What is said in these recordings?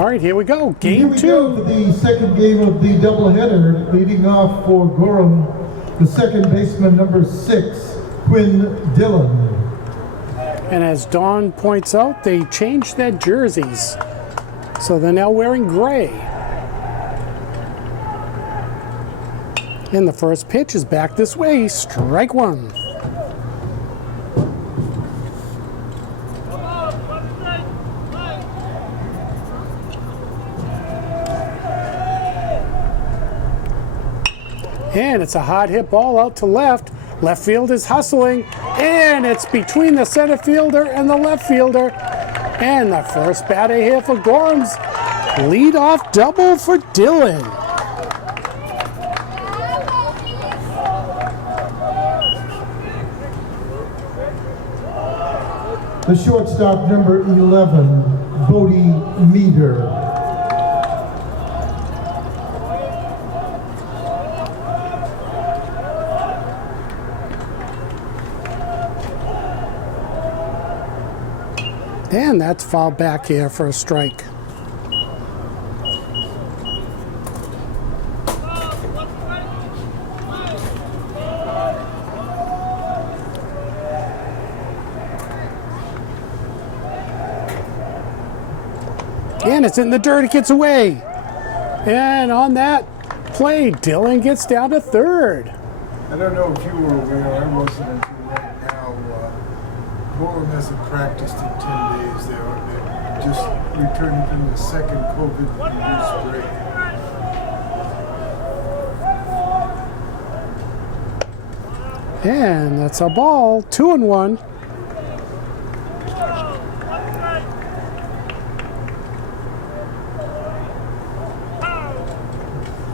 All right, here we go. Game Here we two. go for the second game of the doubleheader. Leading off for Gorham, the second baseman, number 6, Quinn Dillon. And as Dawn points out, they changed their jerseys. So they're now wearing gray. And the first pitch is back this way. Strike one. And it's a hard hit ball out to left. Left field is hustling. And it's between the center fielder and the left fielder. And the first batter here for Gorham's leadoff double for Dillon. The shortstop, number 11, Bodie Meter. And that's fouled back here for a strike. And it's in the dirt, it gets away. And on that play, Dillon gets down to third. I don't know if you were aware, I wasn't until right now. Gorham hasn't practiced in 10 days. They're just returning from the second COVID-induced break. And that's a ball, 2-1.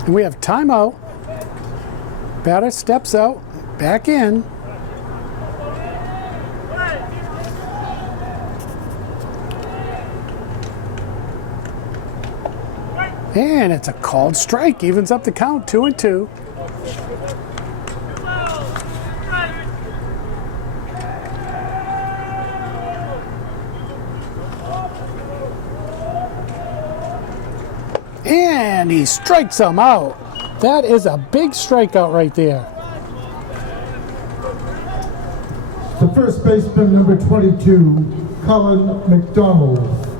And we have timeout. Batter steps out, back in. And it's a called strike, evens up the count, 2-2. And he strikes him out. That is a big strikeout right there. The first baseman, number 22, Colin Mcdonald.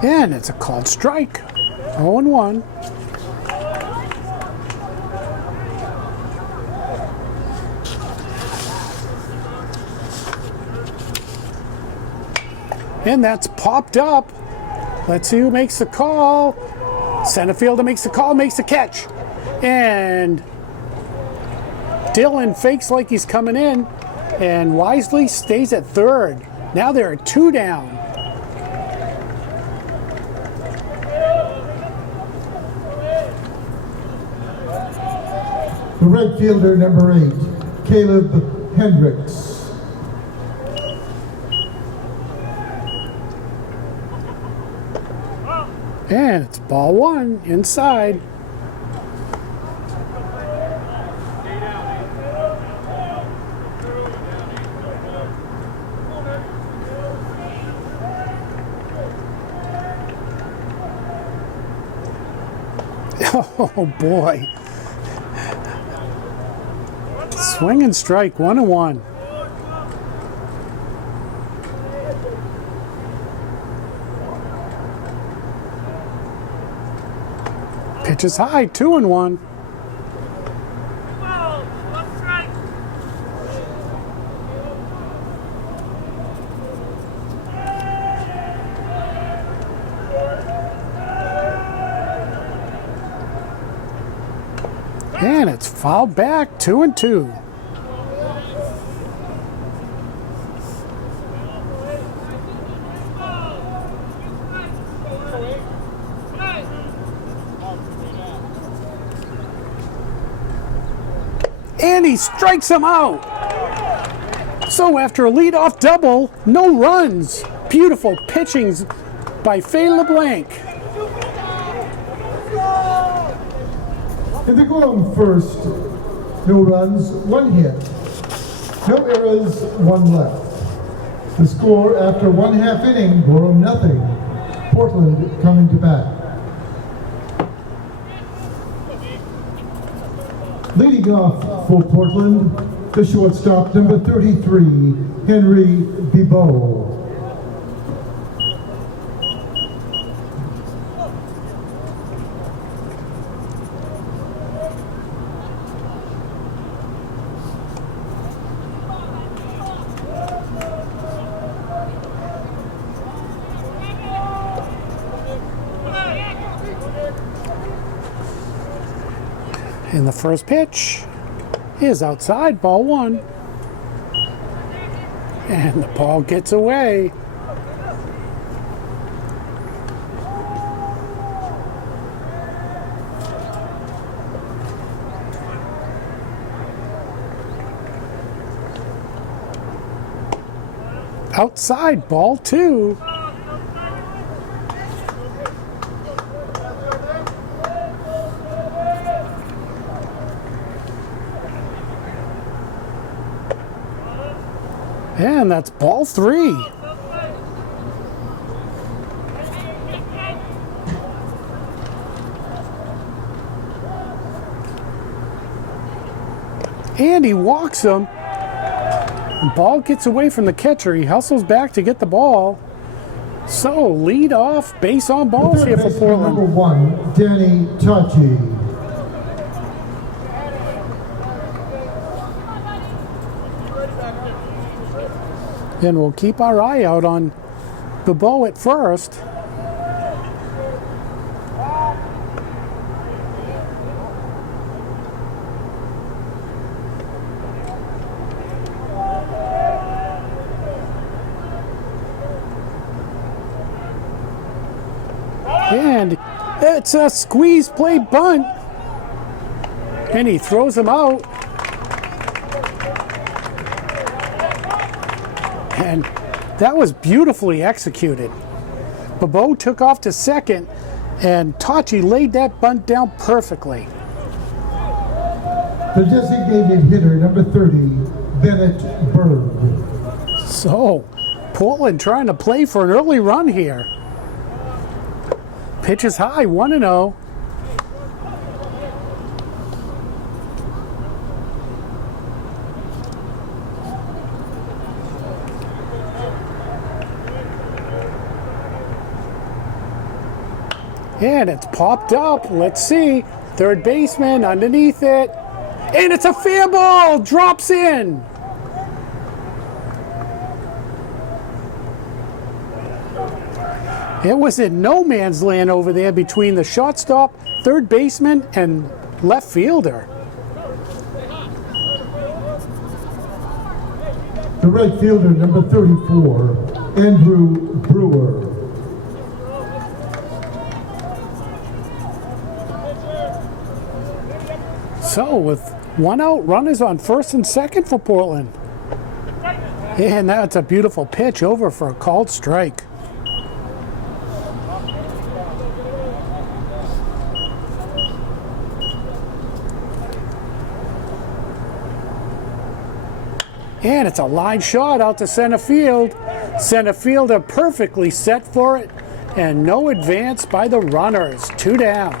And it's a called strike. 0-1. And that's popped up. Let's see who makes the call. Center fielder makes the call, makes the catch. And Dillon fakes like he's coming in and wisely stays at third. Now there are 2 down. The right fielder, number 8, Caleb Hendricks. And it's ball 1 inside. Oh boy. Swing and strike, 1-1. Pitch is high, 2-1. And it's fouled back, 2-2. And he strikes him out. So after a leadoff double, no runs. Beautiful pitchings by Faye LeBlanc. In the Gorham first, No runs, 1 hit. No errors, 1 left. The score after 1/2 inning, Gorham nothing. Portland coming to bat. Leading off for Portland, the shortstop, number 33, Henry Bibeau. And the first pitch is outside, ball 1. And the ball gets away. Outside, ball 2. And that's ball 3. And he walks him. The ball gets away from the catcher. He hustles back to get the ball. So, lead off, base on balls here for Portland. Number 1, Danny Tachi. And we'll keep our eye out on Bibeau at first. And it's a squeeze play bunt. And he throws him out. And that was beautifully executed. Bibeau took off to second, and Tachi laid that bunt down perfectly. The designated hitter, number 30, Bennett Berg. So, Portland trying to play for an early run here. Pitch is high, 1-0. And it's popped up. Let's see. Third baseman underneath it. And it's a fair ball. Drops in. It was in no man's land over there between the shortstop, third baseman, and left fielder. The right fielder, number 34, Andrew Brewer. So with 1 out, runners on first and second for Portland. And that's a beautiful pitch over for a called strike. And it's a line shot out to center field. Center fielder perfectly set for it. And no advance by the runners. 2 down.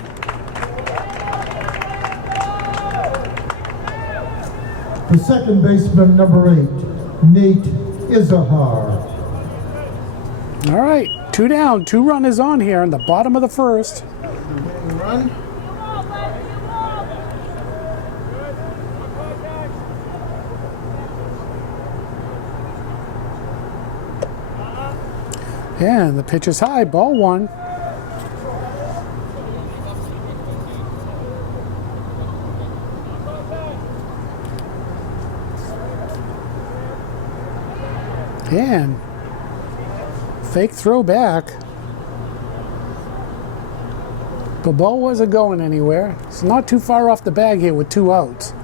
The second baseman, number 8, Nate Izahar. All right, 2 down, 2 runners on here in the bottom of the first. Run. And the pitch is high, ball 1. And fake throw back. Bibeau wasn't going anywhere. It's not too far off the bag here with 2 outs.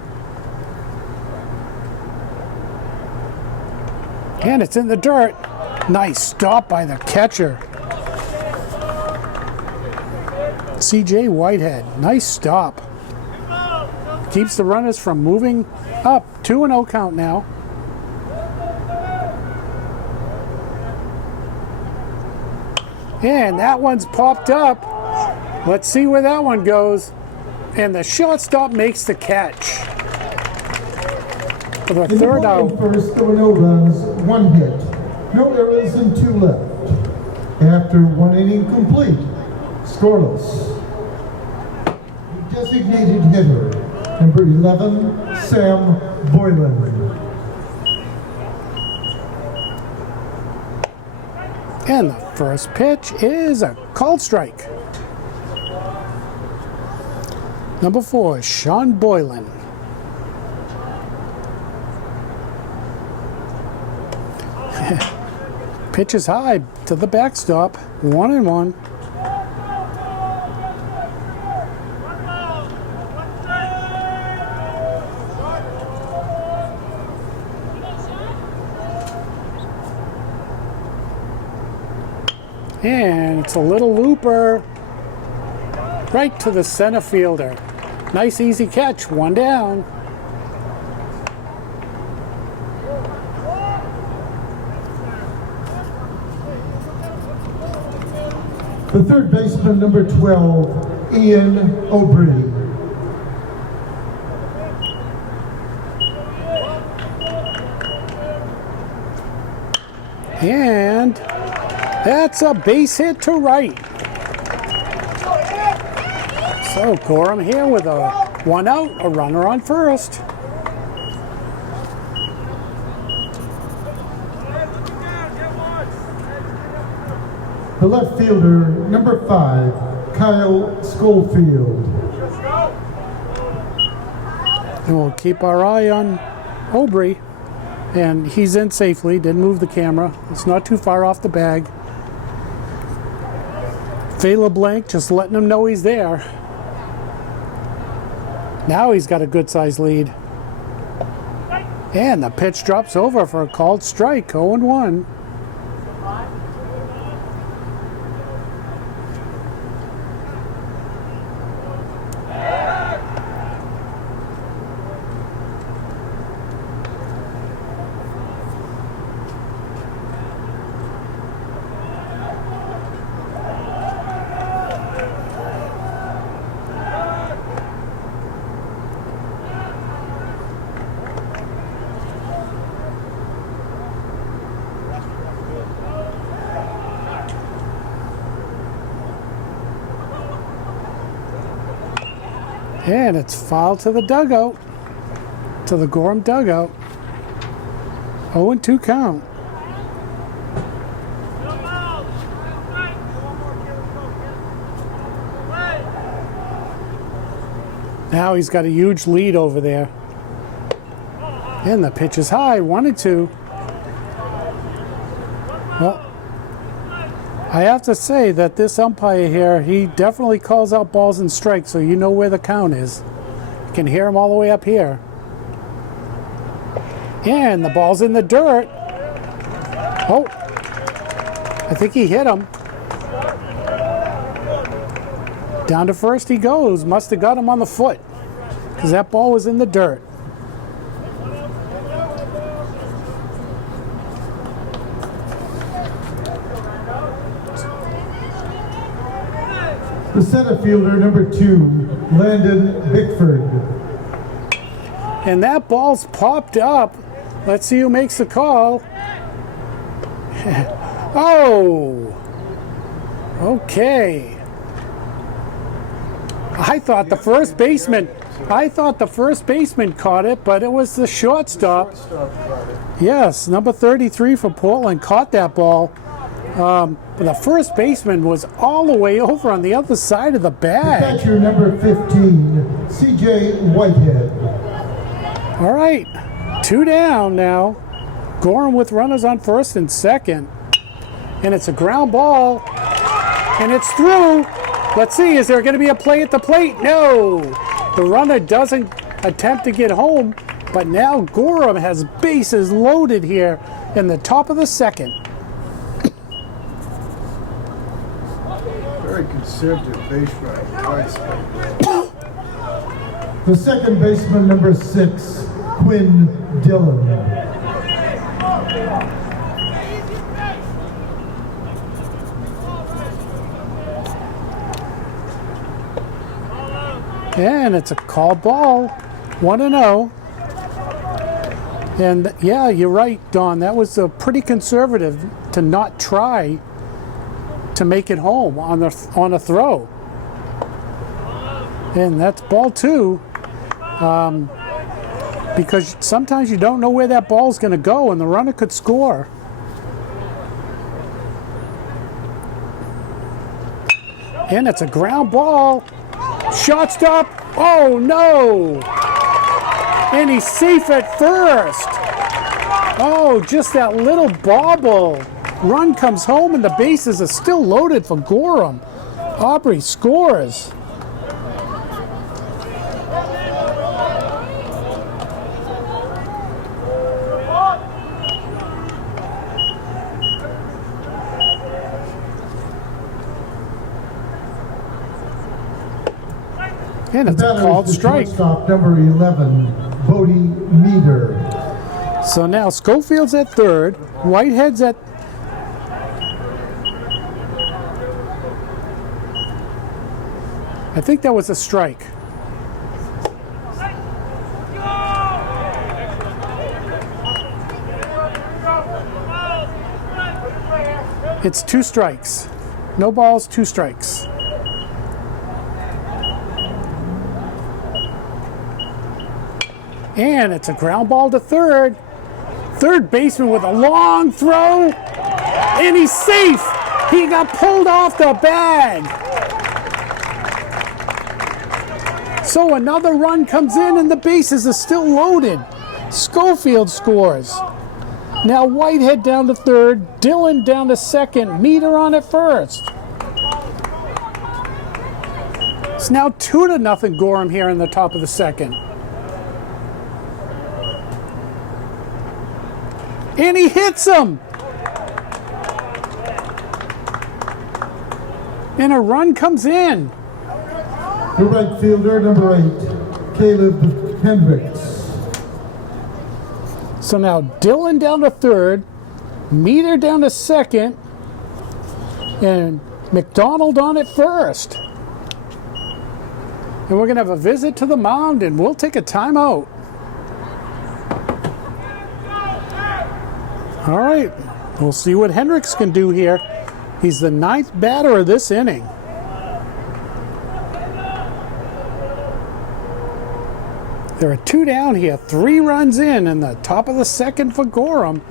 And it's in the dirt. Nice stop by the catcher. C.J. Whitehead. Nice stop. keeps the runners from moving up. 2-0 count now. And that one's popped up. Let's see where that one goes. And the shortstop makes the catch. For the In the third out. first, there were no runs, 1 hit, no errors, and 2 left. After 1 inning complete, scoreless. Designated hitter, number 11, Sam Boylan. And the first pitch is a called strike. Number 4, Sean Boylan. Pitch is high to the backstop. 1-1. And it's a little looper right to the center fielder. Nice easy catch, 1 down. The third baseman, number 12, Ian O'Brien. And that's a base hit to right. So Gorham here with a 1 out, a runner on first. The left fielder, number 5, Kyle Schofield. And we'll keep our eye on Aubrey. And he's in safely, didn't move the camera. It's not too far off the bag. Faye LeBlanc just letting him know he's there. Now he's got a good sized lead. And the pitch drops over for a called strike, 0-1. And it's fouled to the dugout, to the Gorham dugout. 0-2 count. Now he's got a huge lead over there. And the pitch is high, 1-2. Well, I have to say that this umpire here, he definitely calls out balls and strikes, so you know where the count is. You can hear him all the way up here. And the ball's in the dirt. Oh, I think he hit him. Down to first he goes. Must have got him on the foot, because that ball was in the dirt. The center fielder, number 2, Landon Bickford. And that ball's popped up. Let's see who makes the call. Oh! Okay. I thought the first baseman caught it, but it was the shortstop. Yes, number 33 for Portland caught that ball. But the first baseman was all the way over on the other side of the bag. Catcher, number 15, C.J. Whitehead. All right, 2 down now. Gorham with runners on first and second. And it's a ground ball. And it's through. Let's see, is there going to be a play at the plate? No. The runner doesn't attempt to get home. But now Gorham has bases loaded here in the top of the second. Very conservative base running twice. The second baseman, number 6, Quinn Dillon. And it's a called ball, 1-0. And yeah, you're right, Don. That was pretty conservative to not try to make it home on a throw. And that's ball 2. Because sometimes you don't know where that ball's going to go, and the runner could score. And it's a ground ball. Shot stop. Oh no! And he's safe at first. Oh, just that little bobble. Run comes home and the bases are still loaded for Gorham. Aubrey scores. And it's a called strike. Shortstop, number 11, Bodie Meter. So now Schofield's at third. Whitehead's at... I think that was a strike. It's 2 strikes. No balls, 2 strikes. And it's a ground ball to third. Third baseman with a long throw. And he's safe. He got pulled off the bag. So another run comes in and the bases are still loaded. Schofield scores. Now Whitehead down to third. Dillon down to second. Meter on at first. It's now 2-0 Gorham here in the top of the second. And he hits him. And a run comes in. The right fielder, number 8, Caleb Hendricks. So now Dillon down to third, Meter down to second, and McDonald on at first. And we're going to have a visit to the mound, and we'll take a timeout. All right, we'll see what Hendricks can do here. He's the 9th batter of this inning. There are 2 down here, 3 runs in the top of the second for Gorham,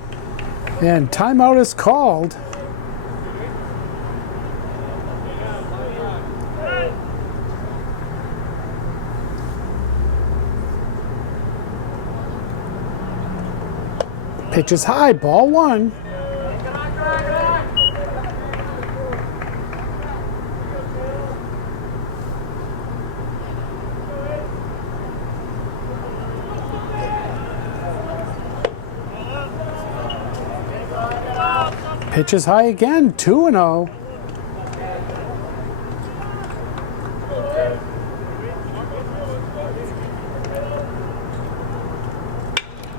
and timeout is called. Pitch is high, ball 1. Pitch is high again, 2-0.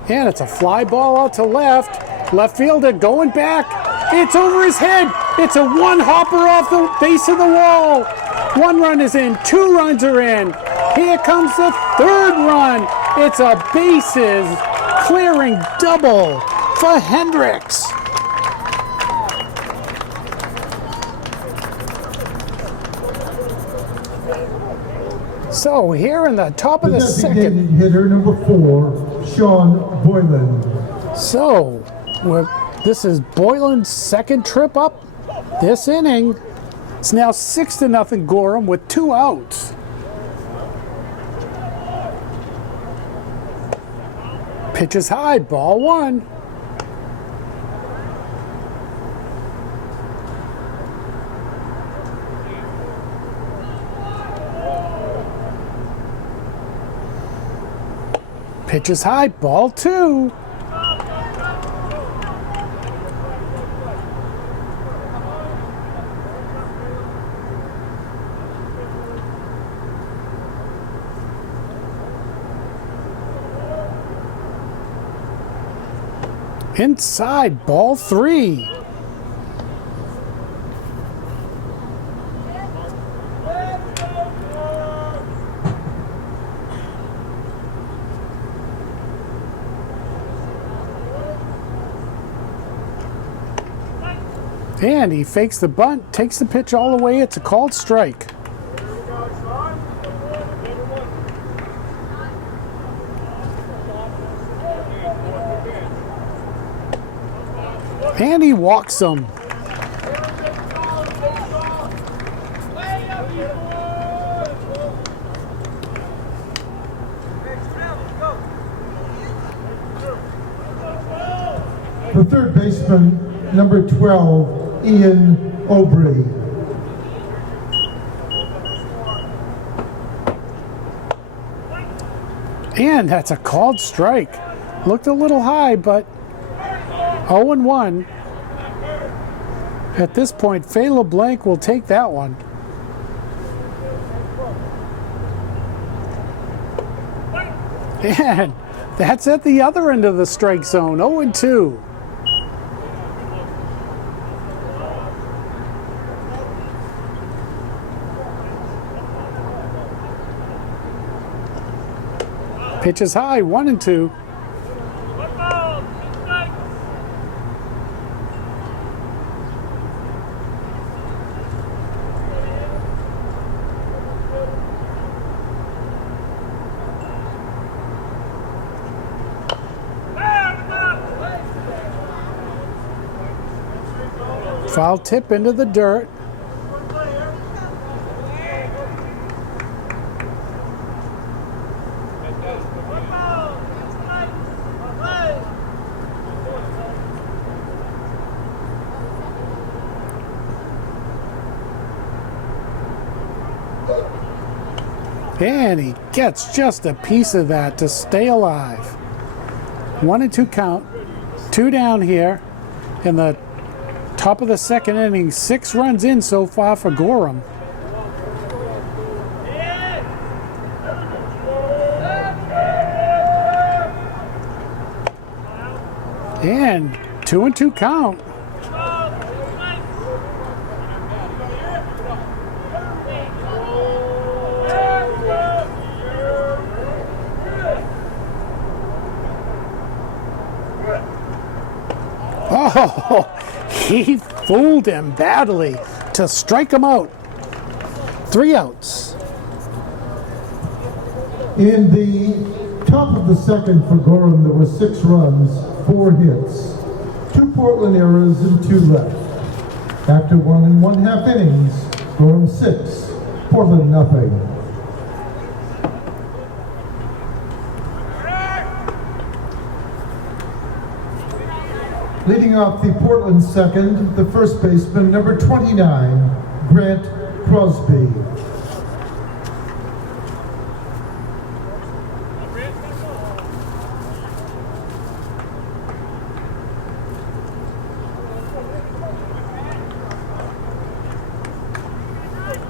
And it's a fly ball out to left. Left fielder going back. It's over his head. It's a 1-hopper off the base of the wall. 1 run is in, 2 runs are in. Here comes the 3rd run. It's a bases clearing double for Hendricks. So here in the top of the second, hitter number 4, Sean Boylan. So this is Boylan's 2nd trip up this inning. It's now 6-0 Gorham with 2 outs. Pitch is high, ball 1. Pitch is high, ball 2. Inside, ball 3. And he fakes the bunt, takes the pitch all the way. It's a called strike. And he walks him. The third baseman, number 12, Ian Aubrey. And that's a called strike. Looked a little high, but 0-1. At this point, Faye LeBlanc will take that one. And that's at the other end of the strike zone, 0-2. Pitch is high, 1-2. Foul tip into the dirt. And he gets just a piece of that to stay alive. 1-2 count. 2 down here in the top of the second inning. 6 runs in so far for Gorham. And 2-2 count. Oh, he fooled him badly to strike him out. 3 outs. In the top of the second for Gorham, there were 6 runs, 4 hits, 2 Portland errors, and 2 left. After 1 1/2 innings, Gorham 6, Portland nothing. Leading off the Portland second, the first baseman, number 29, Grant Crosby.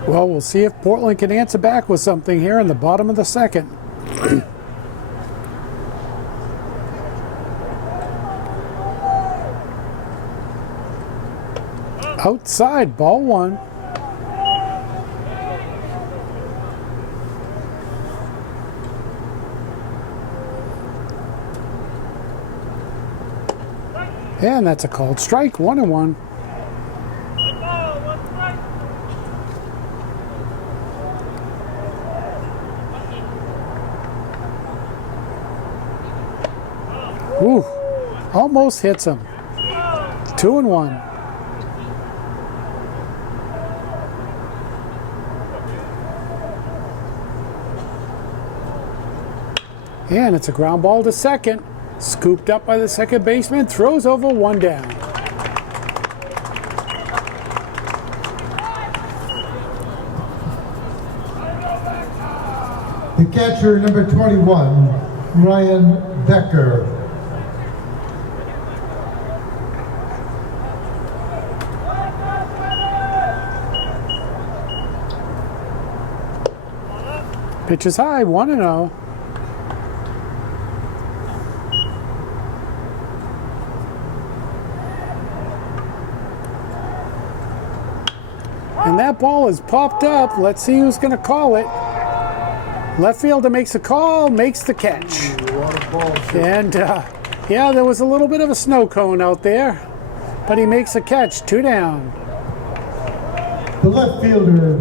Well, we'll see if Portland can answer back with something here in the bottom of the second. Outside, ball 1. And that's a called strike, 1-1. Ooh, almost hits him. 2-1. And it's a ground ball to second. Scooped up by the second baseman, throws over 1 down. The catcher, number 21, Ryan Becker. Pitch is high, 1-0. And that ball is popped up. Let's see who's going to call it. Left fielder makes a call, makes the catch. What a ball shot. And yeah, there was a little bit of a snow cone out there, but he makes a catch. 2 down. The left fielder,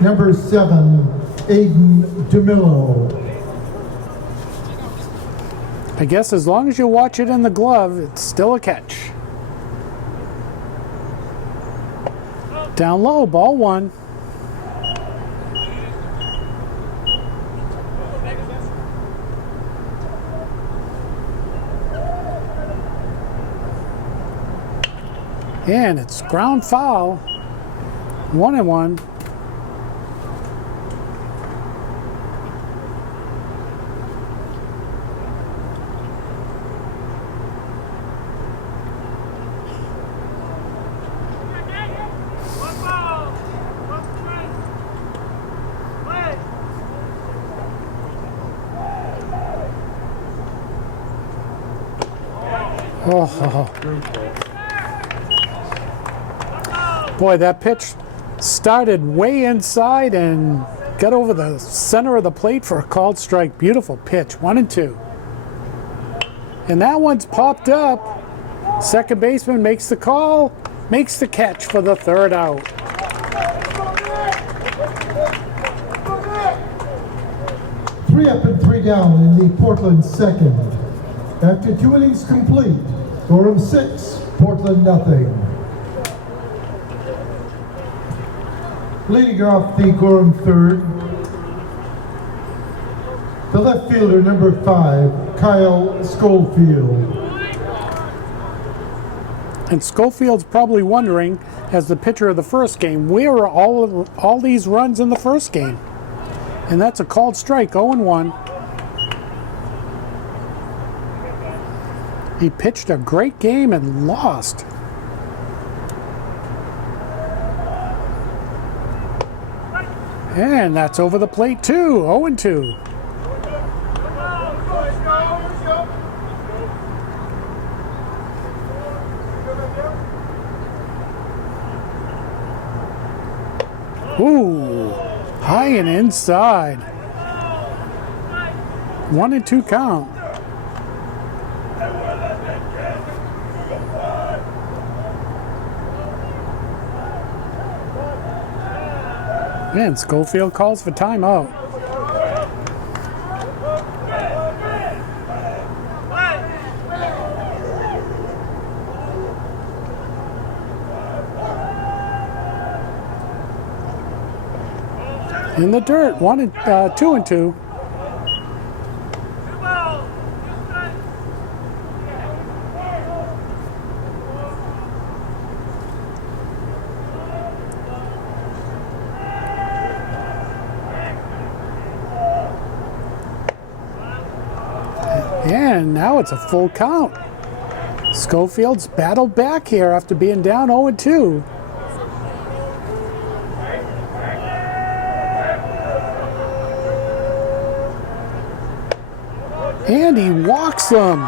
number 7, Aiden DeMillo. I guess as long as you watch it in the glove, it's still a catch. Down low, ball 1. And it's ground foul. 1-1. Oh. Boy, that pitch started way inside and got over the center of the plate for a called strike. Beautiful pitch. 1-2. And that one's popped up. Second baseman makes the call, makes the catch for the 3rd out. Three up and 3 down in the Portland 2nd. After 2 innings complete, Gorham 6, Portland nothing. Leading off the Gorham 3rd, the left fielder, number 5, Kyle Schofield. And Schofield's probably wondering, as the pitcher of the first game, where are all these runs in the first game? And that's a called strike, 0-1. He pitched a great game and lost. And that's over the plate too, 0-2. Ooh, high and inside. 1-2 count. Man, Schofield calls for timeout. In the dirt, 2-2. And now it's a full count. Schofield's battled back here after being down 0-2. And he walks them.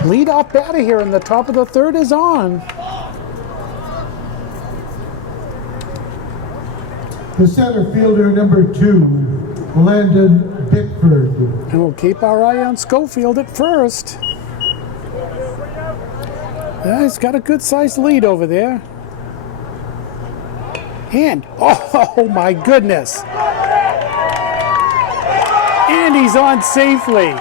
Leadoff batter here in the top of the 3rd is on. The center fielder, number 2, Landon Bickford. And we'll keep our eye on Schofield at first. Yeah, he's got a good-sized lead over there. And, oh my goodness. And he's on safely.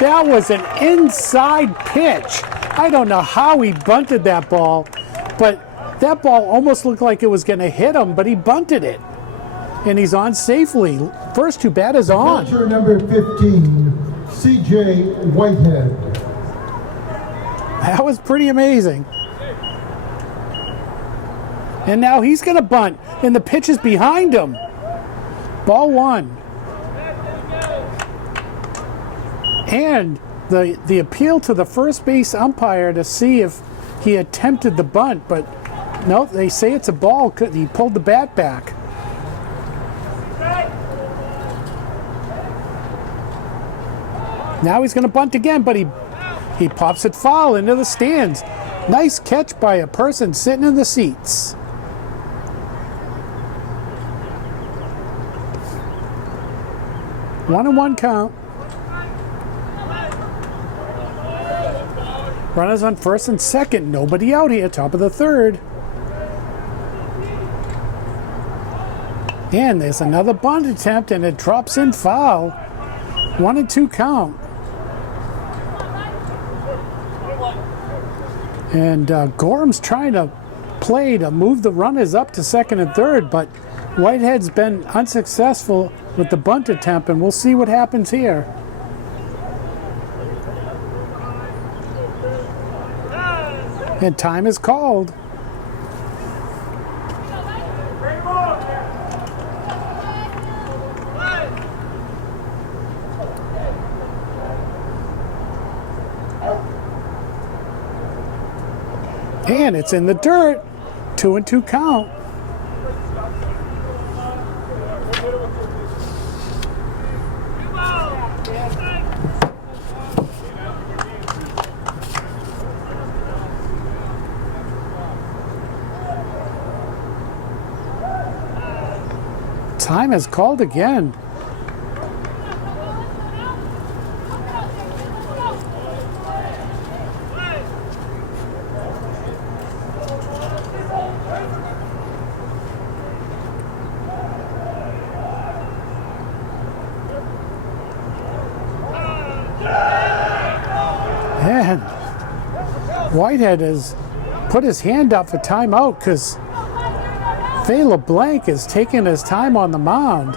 That was an inside pitch. I don't know how he bunted that ball, but that ball almost looked like it was going to hit him, but he bunted it. And he's on safely. First 2 batters on. Catcher number 15, C.J. Whitehead. That was pretty amazing. And now he's going to bunt, and the pitch is behind him. Ball 1. And the appeal to the first base umpire to see if he attempted the bunt, but no, they say it's a ball. He pulled the bat back. Now he's going to bunt again, but he pops it foul into the stands. Nice catch by a person sitting in the seats. 1-1 count. Runners on first and second. Nobody out here. Top of the third. And there's another bunt attempt, and it drops in foul. 1-2 count. And Gorham's trying to play to move the runners up to second and third, but Whitehead's been unsuccessful with the bunt attempt, and we'll see what happens here. And time is called. And it's in the dirt. 2-2 count. Time is called again. And Whitehead has put his hand up for timeout because Fay LeBlanc is taking his time on the mound.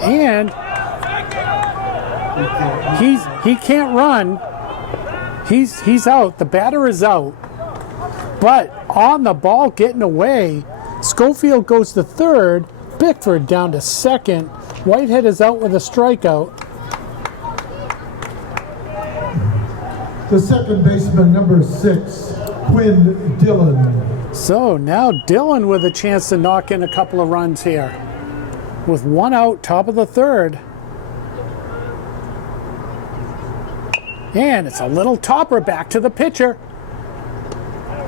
And he can't run. He's out. The batter is out. But on the ball getting away, Schofield goes to third, Bickford down to second. Whitehead is out with a strikeout. The second baseman, number 6, Quinn Dillon. So now Dillon with a chance to knock in a couple of runs here. With one out, top of the third. And it's a little topper back to the pitcher.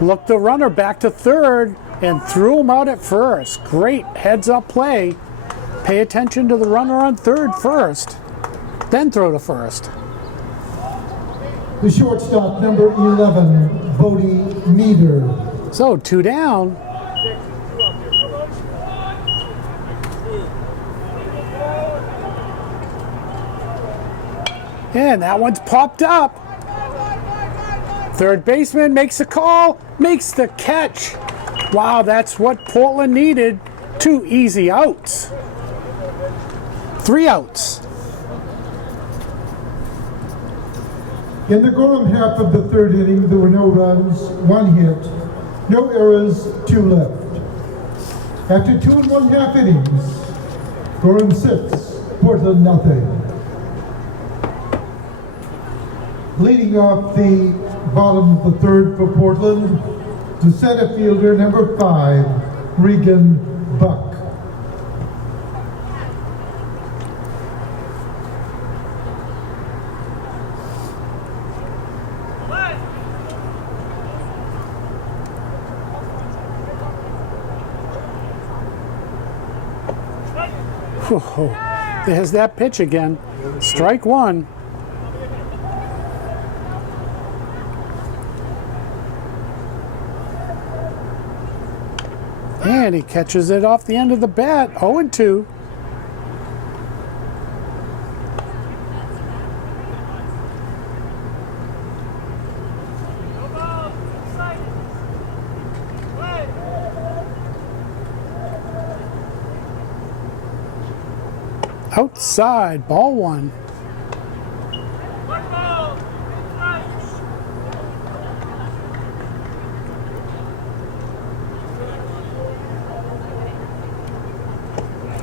Looked the runner back to third and threw him out at first. Great heads-up play. Pay attention to the runner on third first, then throw to first. The shortstop, number 11, Bodie Meter. So 2 down. And that one's popped up. Third baseman makes a call, makes the catch. Wow, that's what Portland needed. 2 easy outs. 3 outs. In the Gorham half of the third inning, there were no runs, 1 hit, no errors, 2 left. After 2 1/2 innings, Gorham 6, Portland nothing. Leading off the bottom of the third for Portland, the center fielder, number 5, Regan Buck. Whoa. There's that pitch again. Strike 1. And he catches it off the end of the bat. 0-2. Outside, ball 1.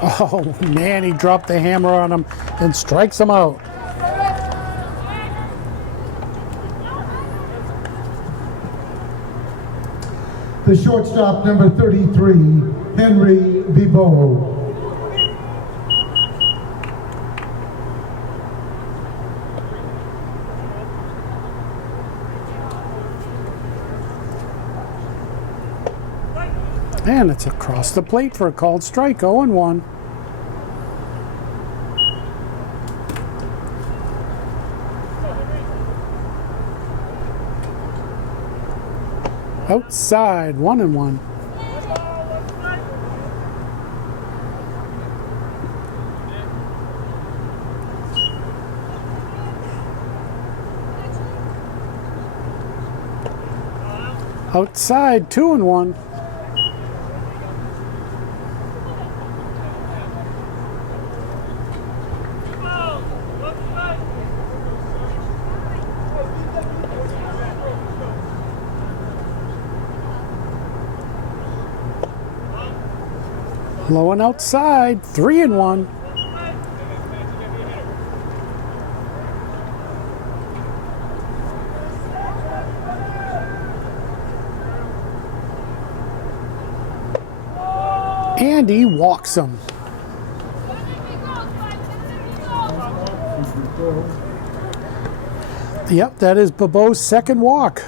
Oh man, he dropped the hammer on him and strikes him out. The shortstop, number 33, Henry Bibeau. And it's across the plate for a called strike, 0-1. Outside, 1-1. Outside, 2-1. Low and outside, 3-1. And he walks him. Yep, that is Bobo's second walk.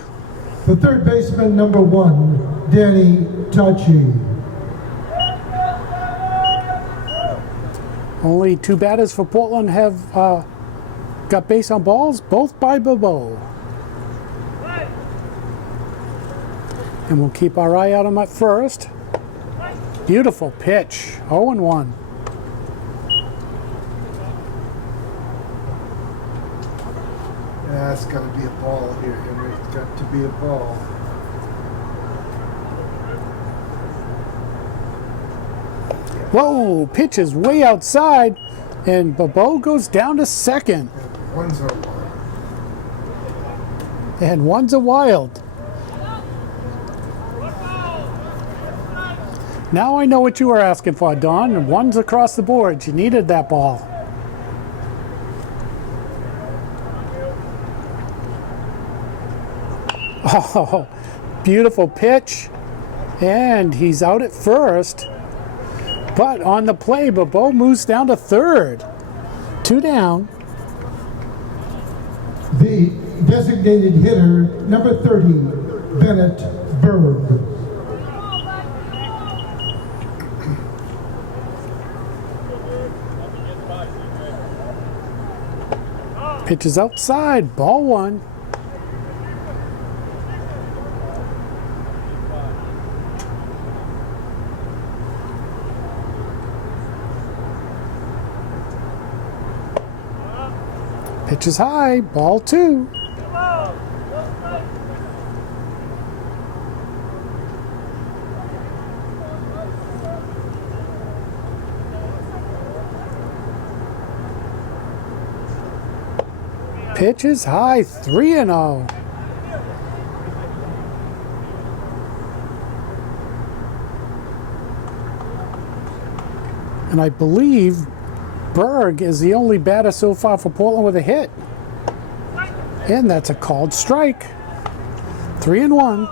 The third baseman, number 1, Danny Tachi. Only 2 batters for Portland have got base on balls, both by Bobo. And we'll keep our eye out on him at first. Beautiful pitch, 0-1. Yeah, it's got to be a ball here, Henry. It's got to be a ball. Whoa, pitch is way outside, and Bobo goes down to second. And one's a wild. And one's a wild. Now I know what you were asking for, Don. And one's across the board. You needed that ball. Oh, beautiful pitch. And he's out at first. But on the play, Bobo moves down to third. 2 down. The designated hitter, number 30, Bennett Berg. Pitch is outside, ball 1. Pitch is high, ball 2. Pitch is high, 3-0. And I believe Berg is the only batter so far for Portland with a hit. And that's a called strike. 3-1.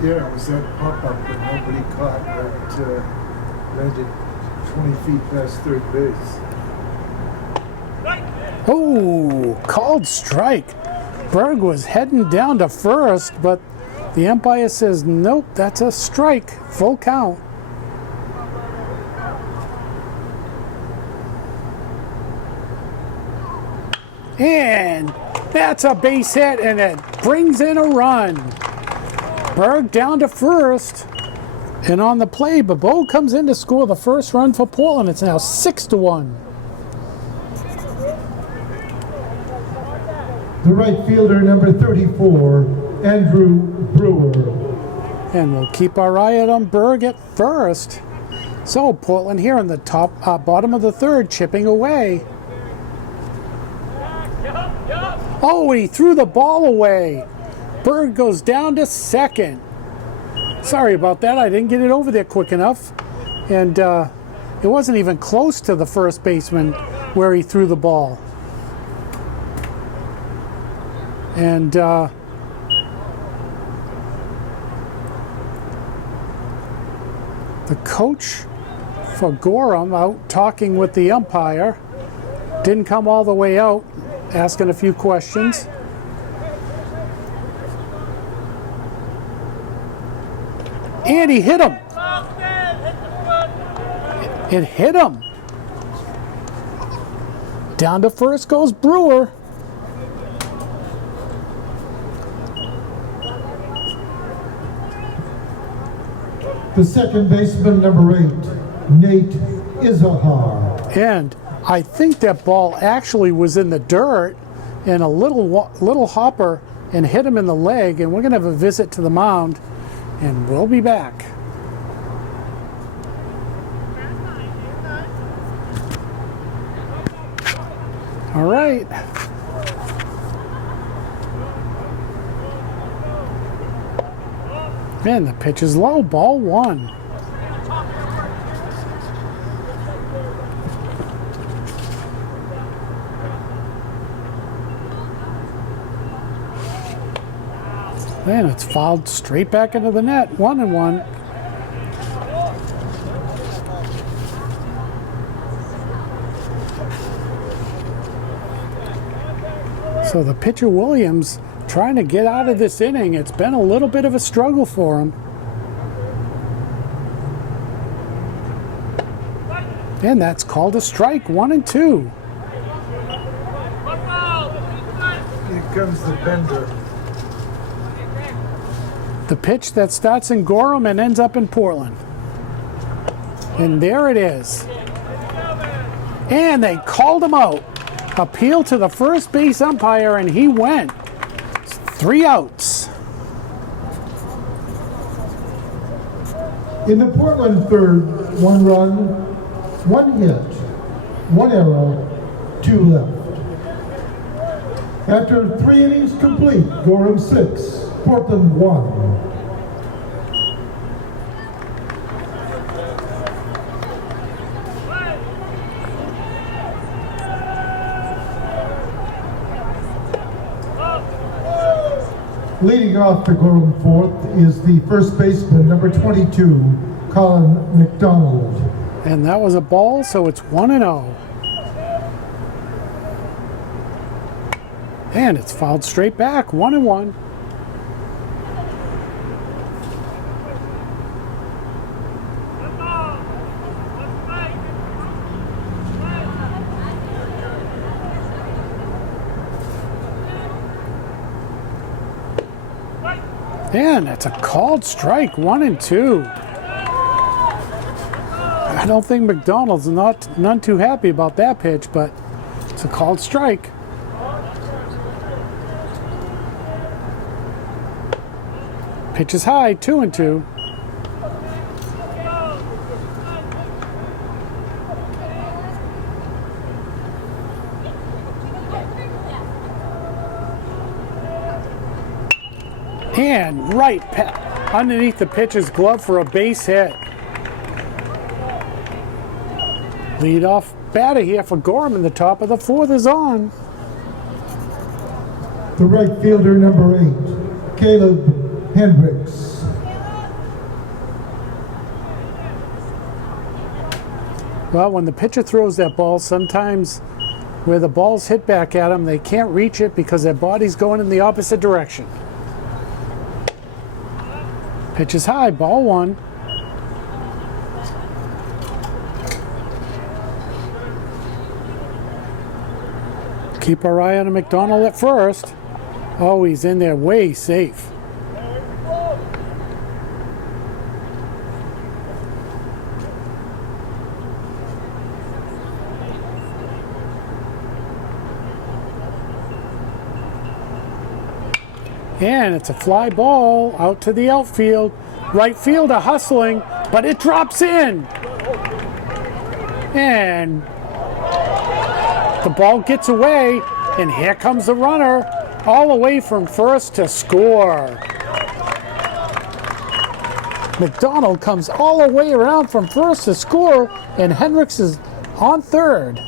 Yeah, it was that pop-up that nobody caught that landed 20 feet past third base. Oh, called strike. Berg was heading down to first, but the umpire says, nope, that's a strike. Full count. And that's a base hit, and it brings in a run. Berg down to first. And on the play, Bobo comes in to score the first run for Portland. It's now 6-1. The right fielder, number 34, Andrew Brewer. And we'll keep our eye out on Berg at first. So Portland here in the bottom of the third, chipping away. Oh, he threw the ball away. Berg goes down to second. Sorry about that. I didn't get it over there quick enough. And it wasn't even close to the first baseman where he threw the ball. And the coach for Gorham out talking with the umpire. Didn't come all the way out, asking a few questions. And he hit him. It hit him. Down to first goes Brewer. The second baseman, number 8, Nate Izahar. And I think that ball actually was in the dirt and a little hopper and hit him in the leg. And we're going to have a visit to the mound, and we'll be back. All right. Man, the pitch is low. Ball 1. Man, it's fouled straight back into the net. 1-1. So the pitcher Williams trying to get out of this inning. It's been a little bit of a struggle for him. And that's called a strike. 1-2. Here comes the bender. The pitch that starts in Gorham and ends up in Portland. And there it is. And they called him out. Appeal to the first base umpire, and he went. 3 outs. In the Portland third, 1 run, 1 hit, 1 error, 2 left. After 3 innings complete, Gorham 6, Portland 1. Leading off the Gorham fourth is the first baseman, number 22, Colin Mcdonald. And that was a ball, so it's 1-0. And it's fouled straight back. 1-1. And it's a called strike. 1-2. I don't think McDonald's none too happy about that pitch, but it's a called strike. Pitch is high. 2-2. And right underneath the pitcher's glove for a base hit. Leadoff batter here for Gorham in the top of the 4th is on. The right fielder, number 8, Caleb Hendricks. Well, when the pitcher throws that ball, sometimes where the ball's hit back at them, they can't reach it because their body's going in the opposite direction. Pitch is high, ball 1. Keep our eye on McDonald at first. Oh, he's in there way safe. And it's a fly ball out to the outfield. Right fielder hustling, but it drops in. And the ball gets away, and here comes the runner all the way from first to score. McDonald comes all the way around from first to score, and Hendricks is on third.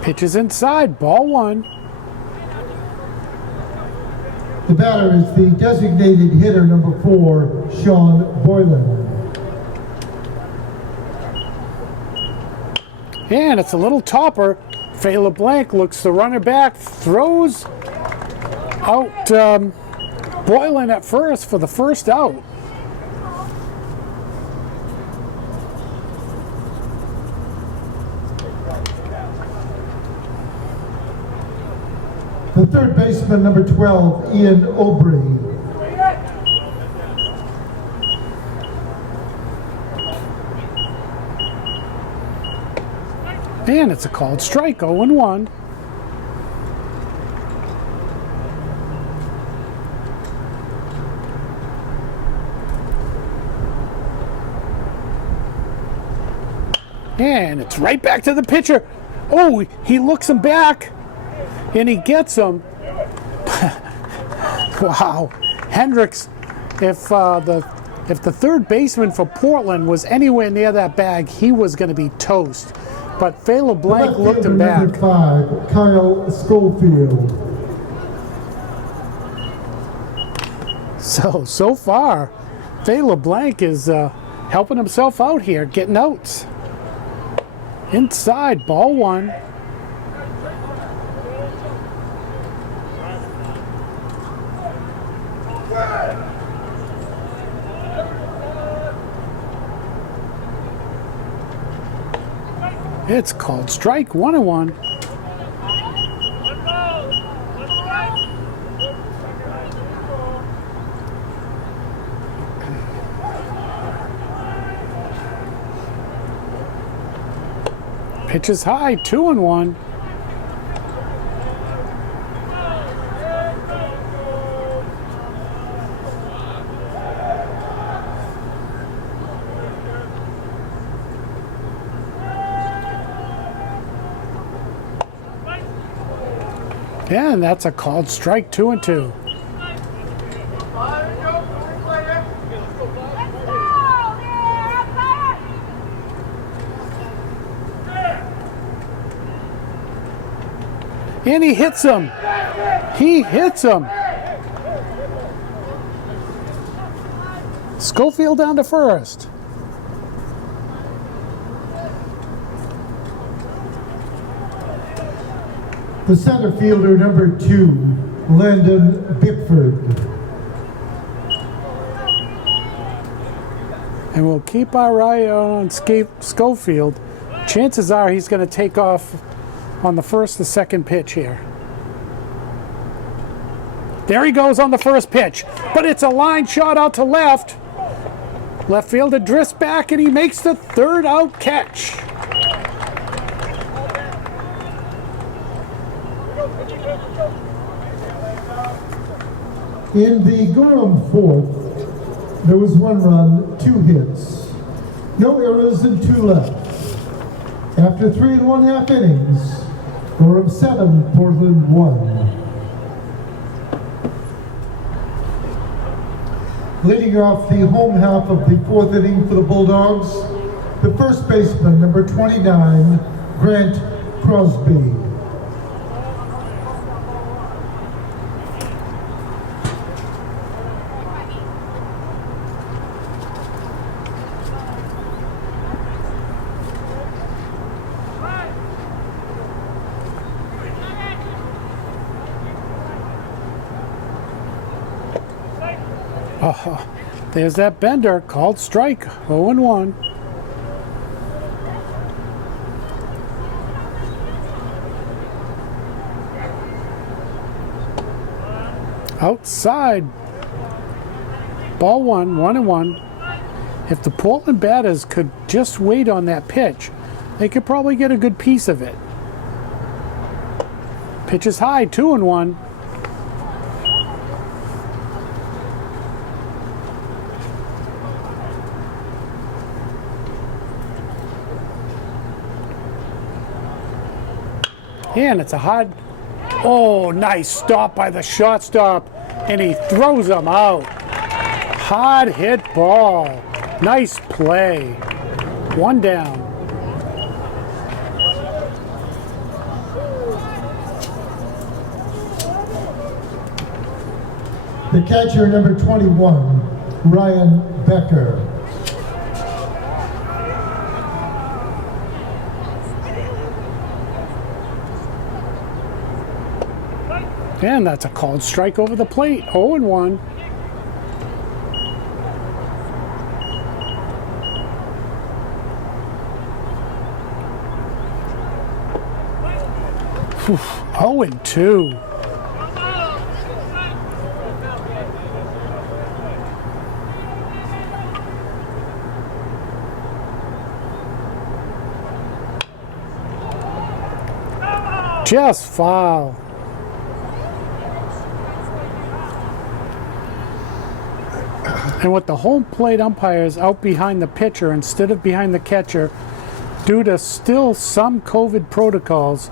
Pitch is inside, ball 1. The batter is the designated hitter, number 4, Sean Boylan. And it's a little topper. Faye LeBlanc looks the runner back, throws out Boylan at first for the first out. The third baseman, number 12, Ian Aubrey. And it's a called strike, 0-1. And it's right back to the pitcher. Oh, he looks him back, and he gets him. Wow. Hendricks, if the third baseman for Portland was anywhere near that bag, he was going to be toast. But Faye LeBlanc looked him back. Number 5, Kyle Schofield. So far, Faye LeBlanc is helping himself out here, getting outs. Inside, ball 1. It's called strike, 1-1. Pitch is high, 2-1. And that's a called strike, 2-2. And he hits him. He hits him. Schofield down to first. The center fielder, number 2, Landon Bickford. And we'll keep our eye on Schofield. Chances are he's going to take off on the first or second pitch here. There he goes on the first pitch, but it's a line shot out to left. Left fielder drifts back and he makes the third out catch. In the Gorham 4th, there was 1 run, 2 hits, no errors and 2 left. After 3 1/2 innings, Gorham 7, Portland 1. Leading off the home half of the 4th inning for the Bulldogs, the first baseman, number 29, Grant Crosby. Oh, there's that bender, called strike, 0-1. Outside, ball 1, 1-1. If the Portland batters could just wait on that pitch, they could probably get a good piece of it. Pitch is high, 2-1. And it's a hard, oh, nice stop by the shortstop, and he throws him out. Hard hit ball. Nice play. 1 down. The catcher, number 21, Ryan Becker. And that's a called strike over the plate. 0-1. Oof, 0-2. Just foul. And with the home plate umpires out behind the pitcher instead of behind the catcher, due to still some COVID protocols,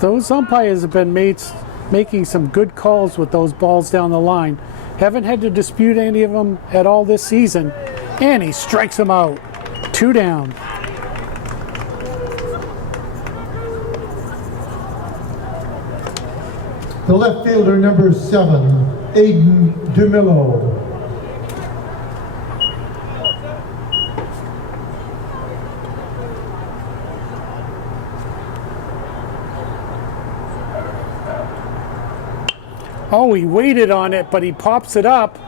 those umpires have been making some good calls with those balls down the line. Haven't had to dispute any of them at all this season. And he strikes them out. 2 down. The left fielder, number 7, Aiden DeMillo. Oh, he waited on it, but he pops it up.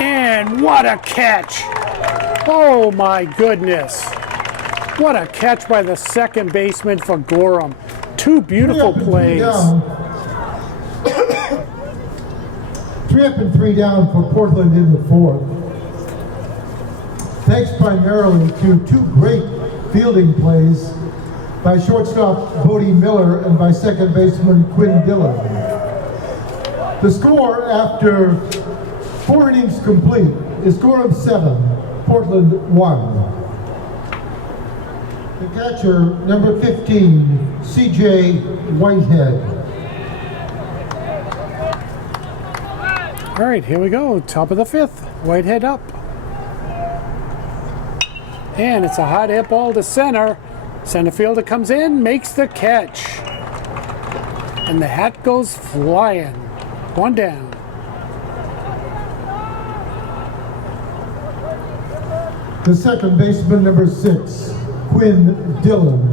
And what a catch! Oh my goodness. What a catch by the second baseman for Gorham. 2 beautiful plays. 3 up and 3 down for Portland in the 4th. Thanks primarily to 2 great fielding plays by shortstop Bodie Miller and by second baseman Quinn Dillon. The score after 4 innings complete is Gorham 7, Portland 1. The catcher, number 15, C.J. Whitehead. All right, here we go. Top of the 5th. Whitehead up. And it's a hot hit ball to center. Center fielder comes in, makes the catch. And the hat goes flying. 1 down. The second baseman, number 6, Quinn Dillon.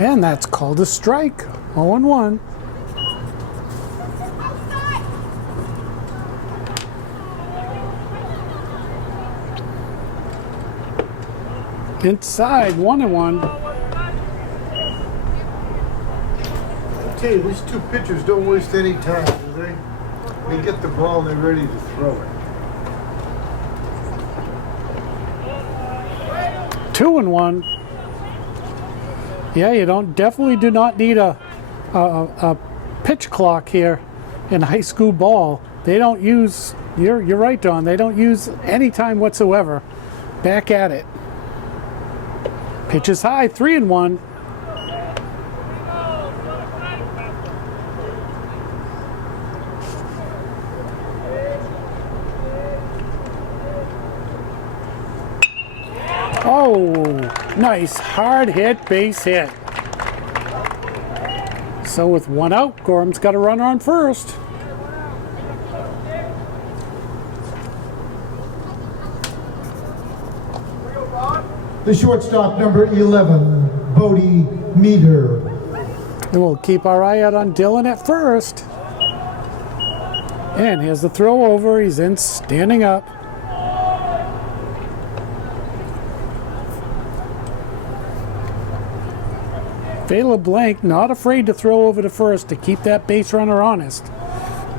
And that's called a strike. 0-1. Inside, 1-1. I tell you, these 2 pitchers don't waste any time, do they? They get the ball and they're ready to throw it. 2-1. Yeah, you definitely do not need a pitch clock here in high school ball. They don't use, you're right, Don, they don't use any time whatsoever. Back at it. Pitch is high, 3-1. Oh, nice hard hit, base hit. So with 1 out, Gorham's got a runner on first. The shortstop, number 11, Bodie Meter. And we'll keep our eye out on Dillon at first. And here's the throw over. He's in standing up. Vela Blank not afraid to throw over to first to keep that base runner honest.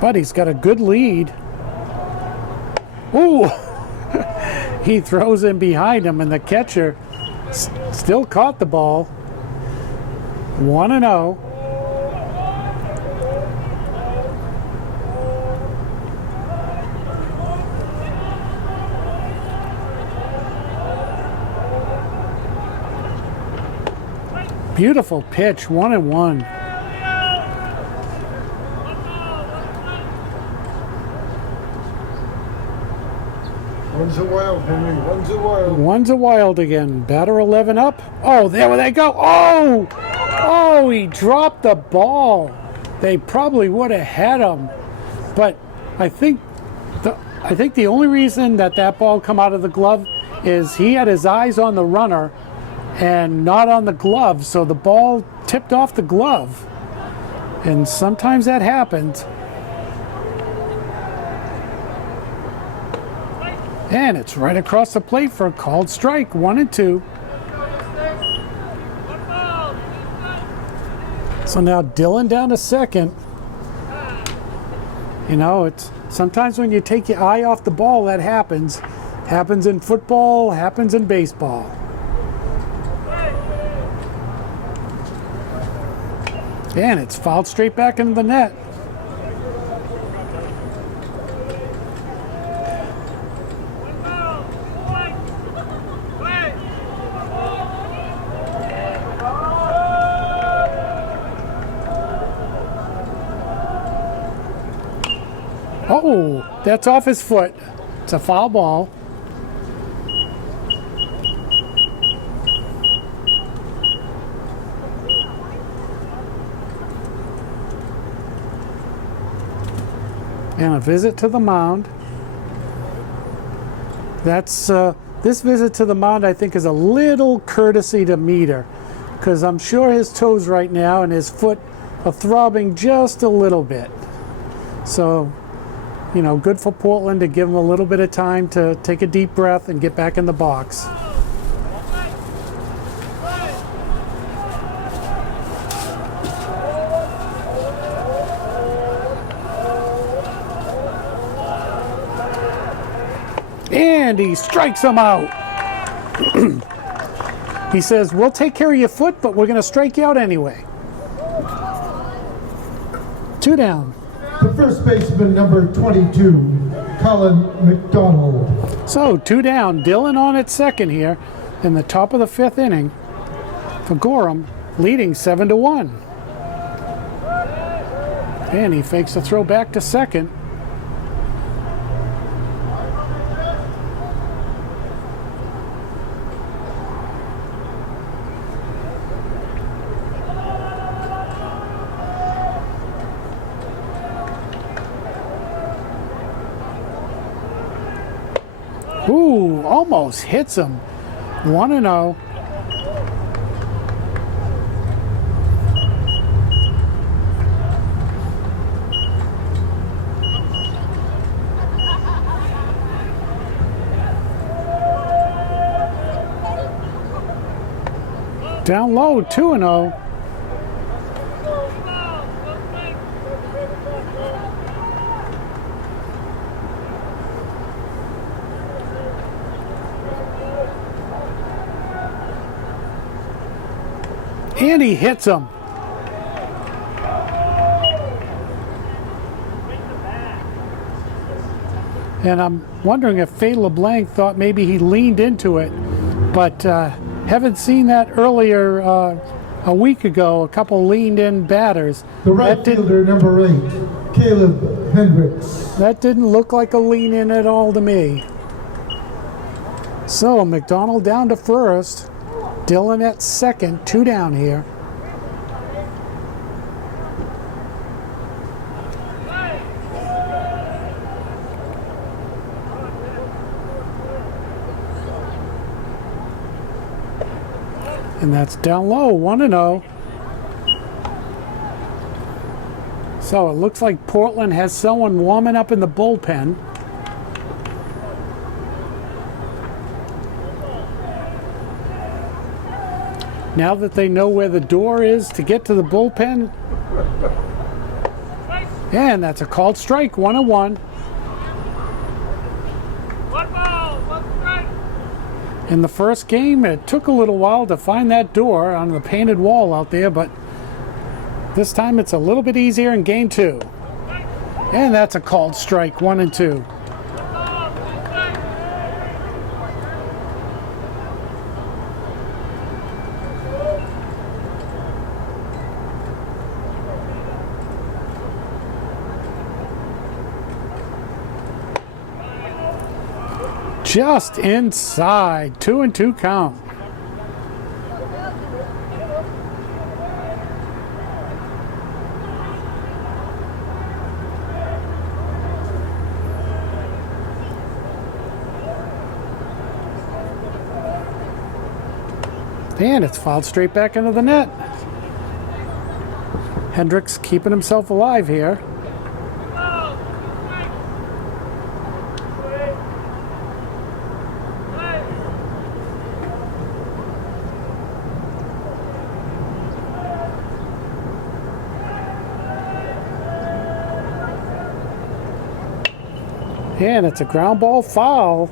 But he's got a good lead. Ooh! He throws in behind him, and the catcher still caught the ball. 1-0. Beautiful pitch, 1-1. One's a wild, Henry. One's a wild. One's a wild again. Batter 11 up. Oh, there they go. Oh! Oh, he dropped the ball. They probably would have had him. But I think the only reason that ball come out of the glove is he had his eyes on the runner and not on the glove, so the ball tipped off the glove. And sometimes that happens. And it's right across the plate for a called strike, 1-2. So now Dylan down to second. You know, it's sometimes when you take your eye off the ball, that happens. Happens in football, happens in baseball. And it's fouled straight back into the net. Oh, that's off his foot. It's a foul ball. And a visit to the mound. That's this visit to the mound, I think, is a little courtesy to Meter, because I'm sure his toes right now and his foot are throbbing just a little bit. So, you know, good for Portland to give him a little bit of time to take a deep breath and get back in the box. And he strikes him out. He says, we'll take care of your foot, but we're going to strike you out anyway. 2 down. The first baseman, number 22, Colin McDonald. So 2 down. Dylan on at second here in the top of the 5th inning for Gorham, leading 7-1. And he fakes the throw back to second. Ooh, almost hits him. 1-0. Down low, 2-0. And he hits him. And I'm wondering if Fay LeBlanc thought maybe he leaned into it, but haven't seen that earlier a week ago, a couple leaned in batters. The right fielder, number 8, Caleb Hendricks. That didn't look like a lean in at all to me. So McDonald down to first. Dylan at second, 2 down here. And that's down low, 1-0. So it looks like Portland has someone warming up in the bullpen. Now that they know where the door is to get to the bullpen. And that's a called strike, 1-1. In the first game, it took a little while to find that door on the painted wall out there, but this time it's a little bit easier in game 2. And that's a called strike, 1-2. just inside. 2-2 count. And it's fouled straight back into the net. Hendricks keeping himself alive here. And it's a ground ball foul.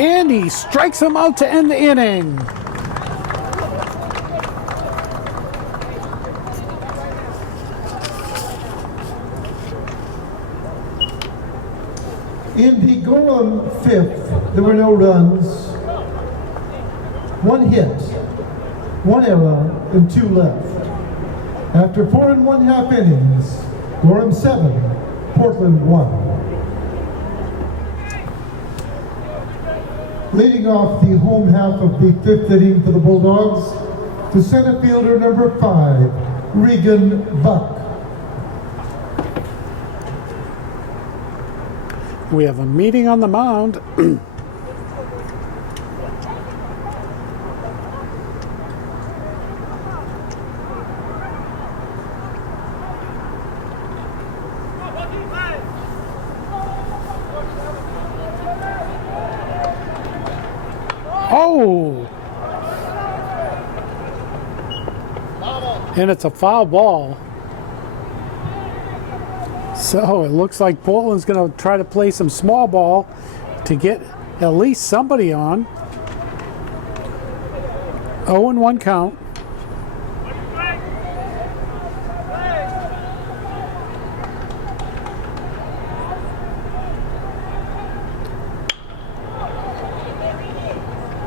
And he strikes him out to end the inning. In the Gorham fifth, there were no runs, one hit, one error, and 2 left. After 4 1/2 innings, Gorham 7, Portland 1. Leading off the home half of the 5th inning for the Bulldogs, the center fielder number 5, Regan Buck. We have a meeting on the mound. Oh! And it's a foul ball. So it looks like Portland's going to try to play some small ball to get at least somebody on. 0-1 count.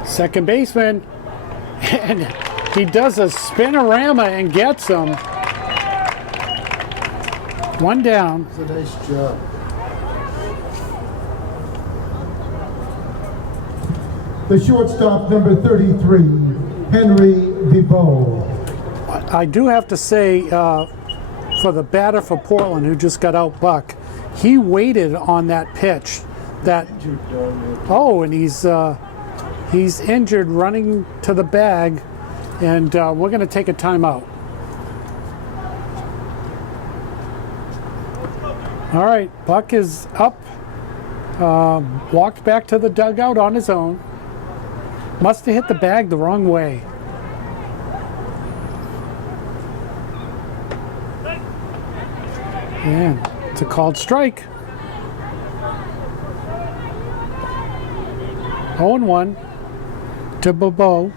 Second baseman, and he does a spinorama and gets him. 1 down. It's a nice job. The shortstop, number 33, Henry Vibo. I do have to say, for the batter for Portland who just got out, Buck, he waited on that pitch. That oh, and he's injured running to the bag, and we're going to take a timeout. All right, Buck is up, walked back to the dugout on his own. Must have hit the bag the wrong way. And it's a called strike. 0-1 to Bobo.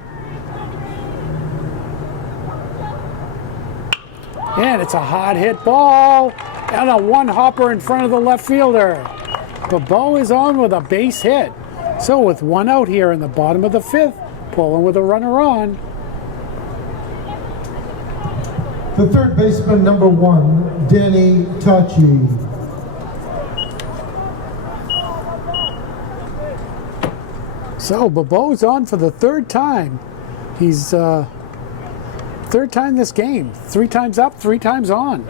And it's a hard hit ball. And a one-hopper in front of the left fielder. Bobo is on with a base hit. So with 1 out here in the bottom of the 5th, Portland with a runner on. The third baseman, number 1, Danny Tachi. So Bobo's on for the 3rd time. He's 3rd time this game. 3 times up, 3 times on.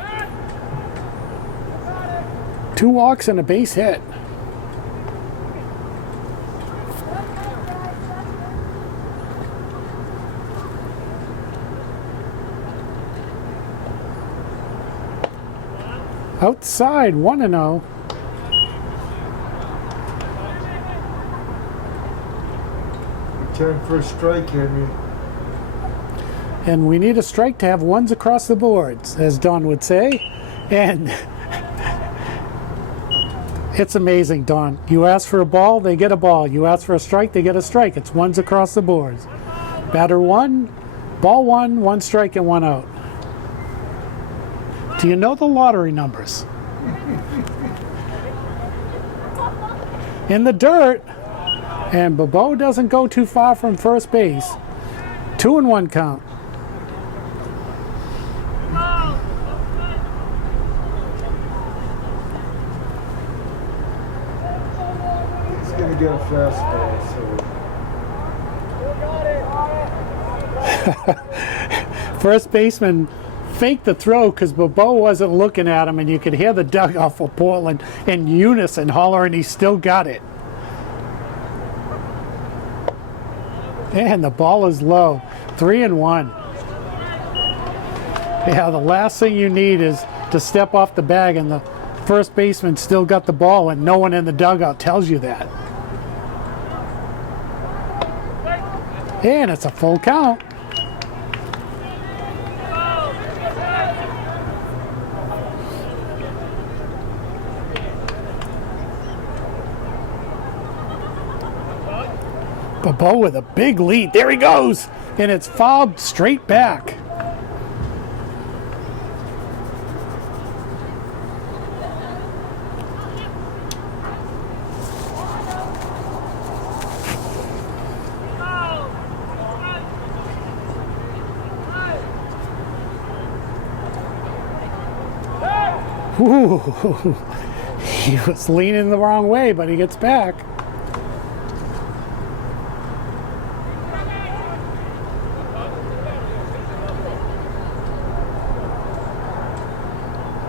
2 walks and a base hit. Outside, 1-0. Time for a strike, Henry. And we need a strike to have ones across the boards, as Don would say. And it's amazing, Don. You ask for a ball, they get a ball. You ask for a strike, they get a strike. It's ones across the boards. Batter 1, Ball one, 1 strike and 1 out. Do you know the lottery numbers? In the dirt, and Bobo doesn't go too far from first base. 2-1 count. He's gonna get a fastball, so. First baseman faked the throw because Bobo wasn't looking at him, and you could hear the dugout for Portland in unison hollering, he still got it. And the ball is low. 3-1. Yeah, the last thing you need is to step off the bag and the first baseman still got the ball and no one in the dugout tells you that. And it's a full count. Bobo with a big lead. There he goes. And it's fouled straight back. Ooh. He was leaning the wrong way, but he gets back.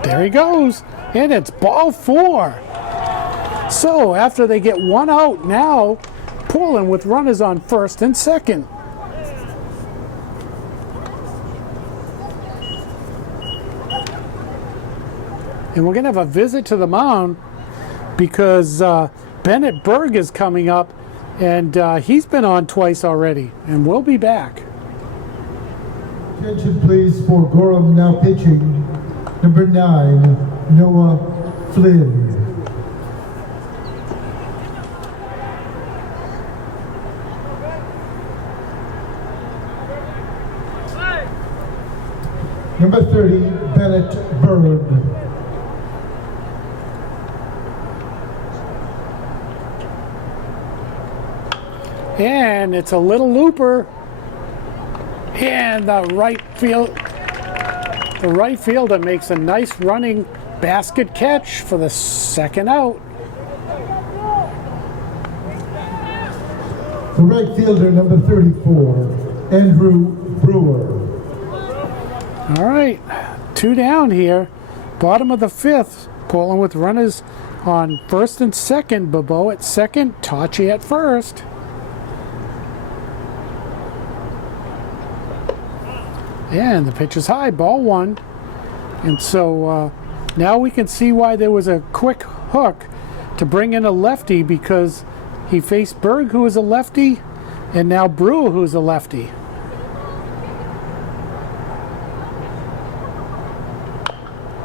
There he goes, and it's ball 4. So after they get 1 out, now Portland with runners on first and second. And we're going to have a visit to the mound because Bennett Berg is coming up, and he's been on twice already, and we'll be back. Attention please for Gorham now pitching. Number 9, Noah Flynn. Number 30, Bennett Berg. And it's a little looper. And the right fielder makes a nice running basket catch for the second out. The right fielder, number 34, Andrew Brewer. All right, 2 down here. Bottom of the 5th. Portland with runners on first and second. Bobo at second, Tachi at first. And the pitch is high, ball 1. And so now we can see why there was a quick hook to bring in a lefty, because he faced Berg, who is a lefty, and now Brewer, who's a lefty.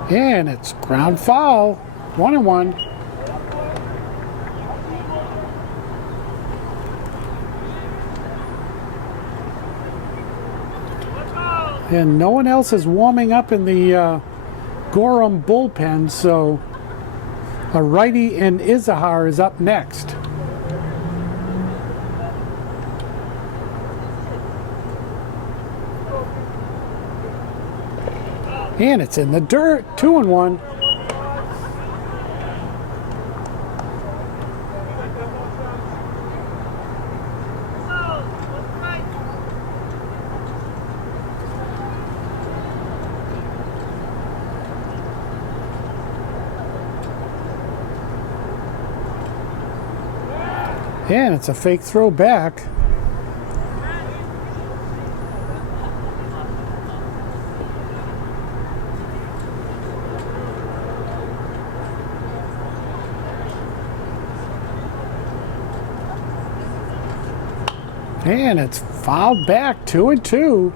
And it's ground foul, 1-1. And no one else is warming up in the Gorham bullpen, so a righty in Izahar is up next. And it's in the dirt, 2-1. And it's a fake throw back. And it's fouled back, 2-2.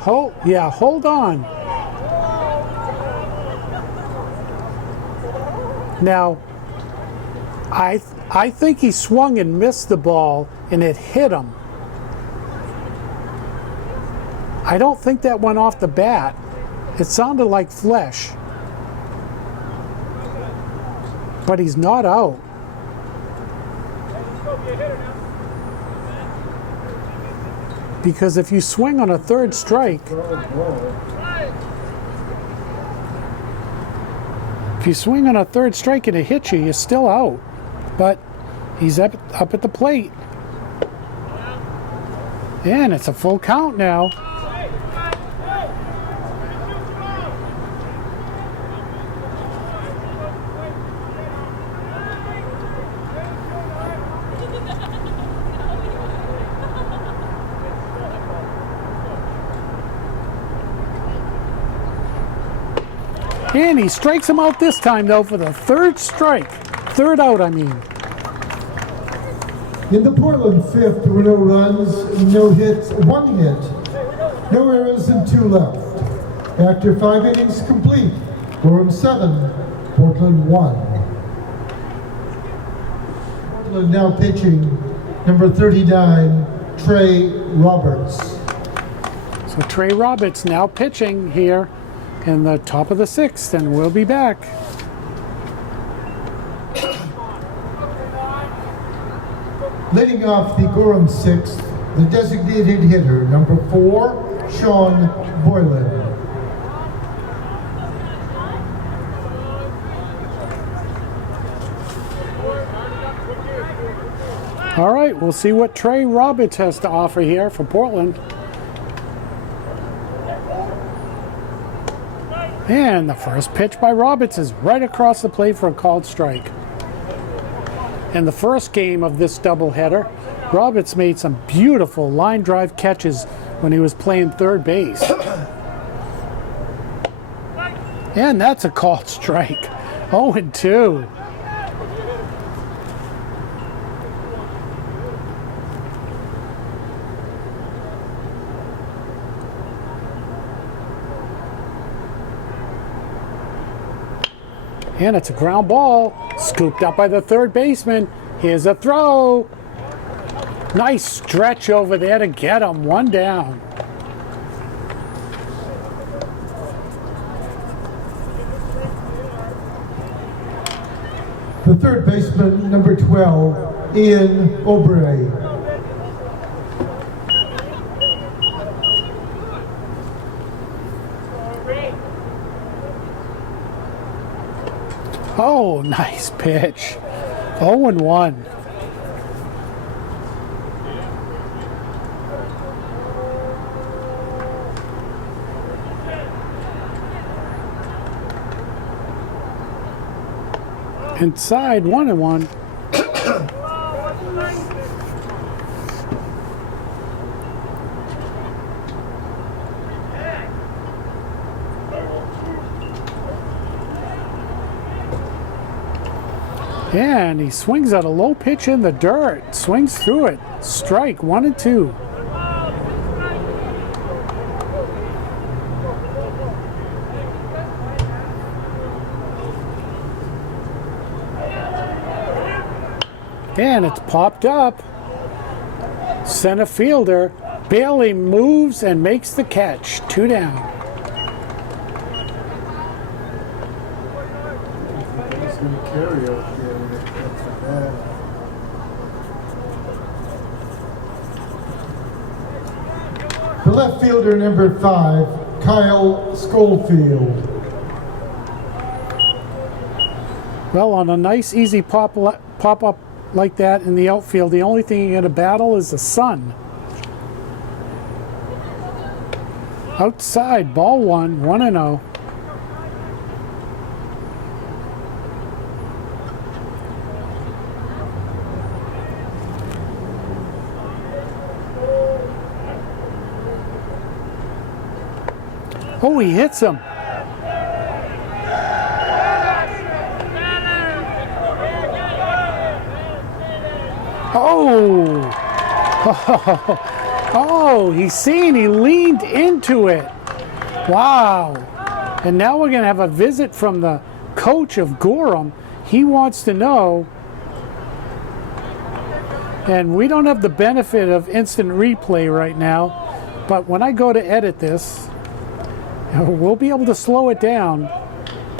hold on. Now, I think he swung and missed the ball and it hit him. I don't think that went off the bat. It sounded like flesh. But he's not out. Because if you swing on a third strike, and it hits you, you're still out. But he's up at the plate. And it's a full count now. And he strikes him out this time, though, for the third strike. Third out, I mean. In the Portland fifth, there were no runs, no hits, one hit, no errors, and 2 left. After 5 innings complete, Gorham 7, Portland 1. Portland now pitching number 39, Trey Roberts. So Trey Roberts now pitching here in the top of the 6th, and we'll be back. Leading off the Gorham 6th, the designated hitter, number 4, Sean Boylan. All right, we'll see what Trey Roberts has to offer here for Portland. And the first pitch by Roberts is right across the plate for a called strike. In the first game of this doubleheader, Roberts made some beautiful line drive catches when he was playing third base. And that's a called strike. 0-2. And it's a ground ball, scooped up by the third baseman. Here's a throw. Nice stretch over there to get him. 1 down. The third baseman, number 12, Ian Obrey. Oh, nice pitch. 0-1. Inside, 1-1. And he swings at a low pitch in the dirt. Swings through it. Strike, 1-2. And it's popped up. Center fielder barely moves and makes the catch. 2 down. He's going to carry out there when it comes to that. The left fielder, number 5, Kyle Schofield. Well, on a nice, easy pop-up like that in the outfield, the only thing you're going to battle is the sun. Outside, ball 1, 1-0. Oh, he hits him. Oh, Oh, he's seen, he leaned into it. Wow. And now we're going to have a visit from the coach of Gorham. He wants to know, and we don't have the benefit of instant replay right now, but when I go to edit this, we'll be able to slow it down.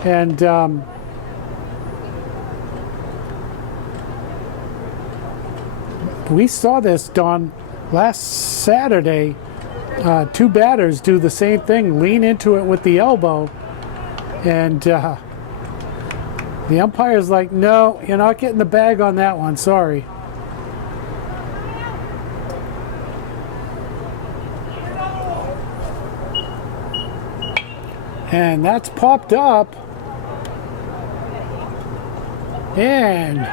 And we saw this, Don, last Saturday. Two batters do the same thing, lean into it with the elbow, and the umpire's like, no, you're not getting the bag on that one, sorry. And that's popped up. And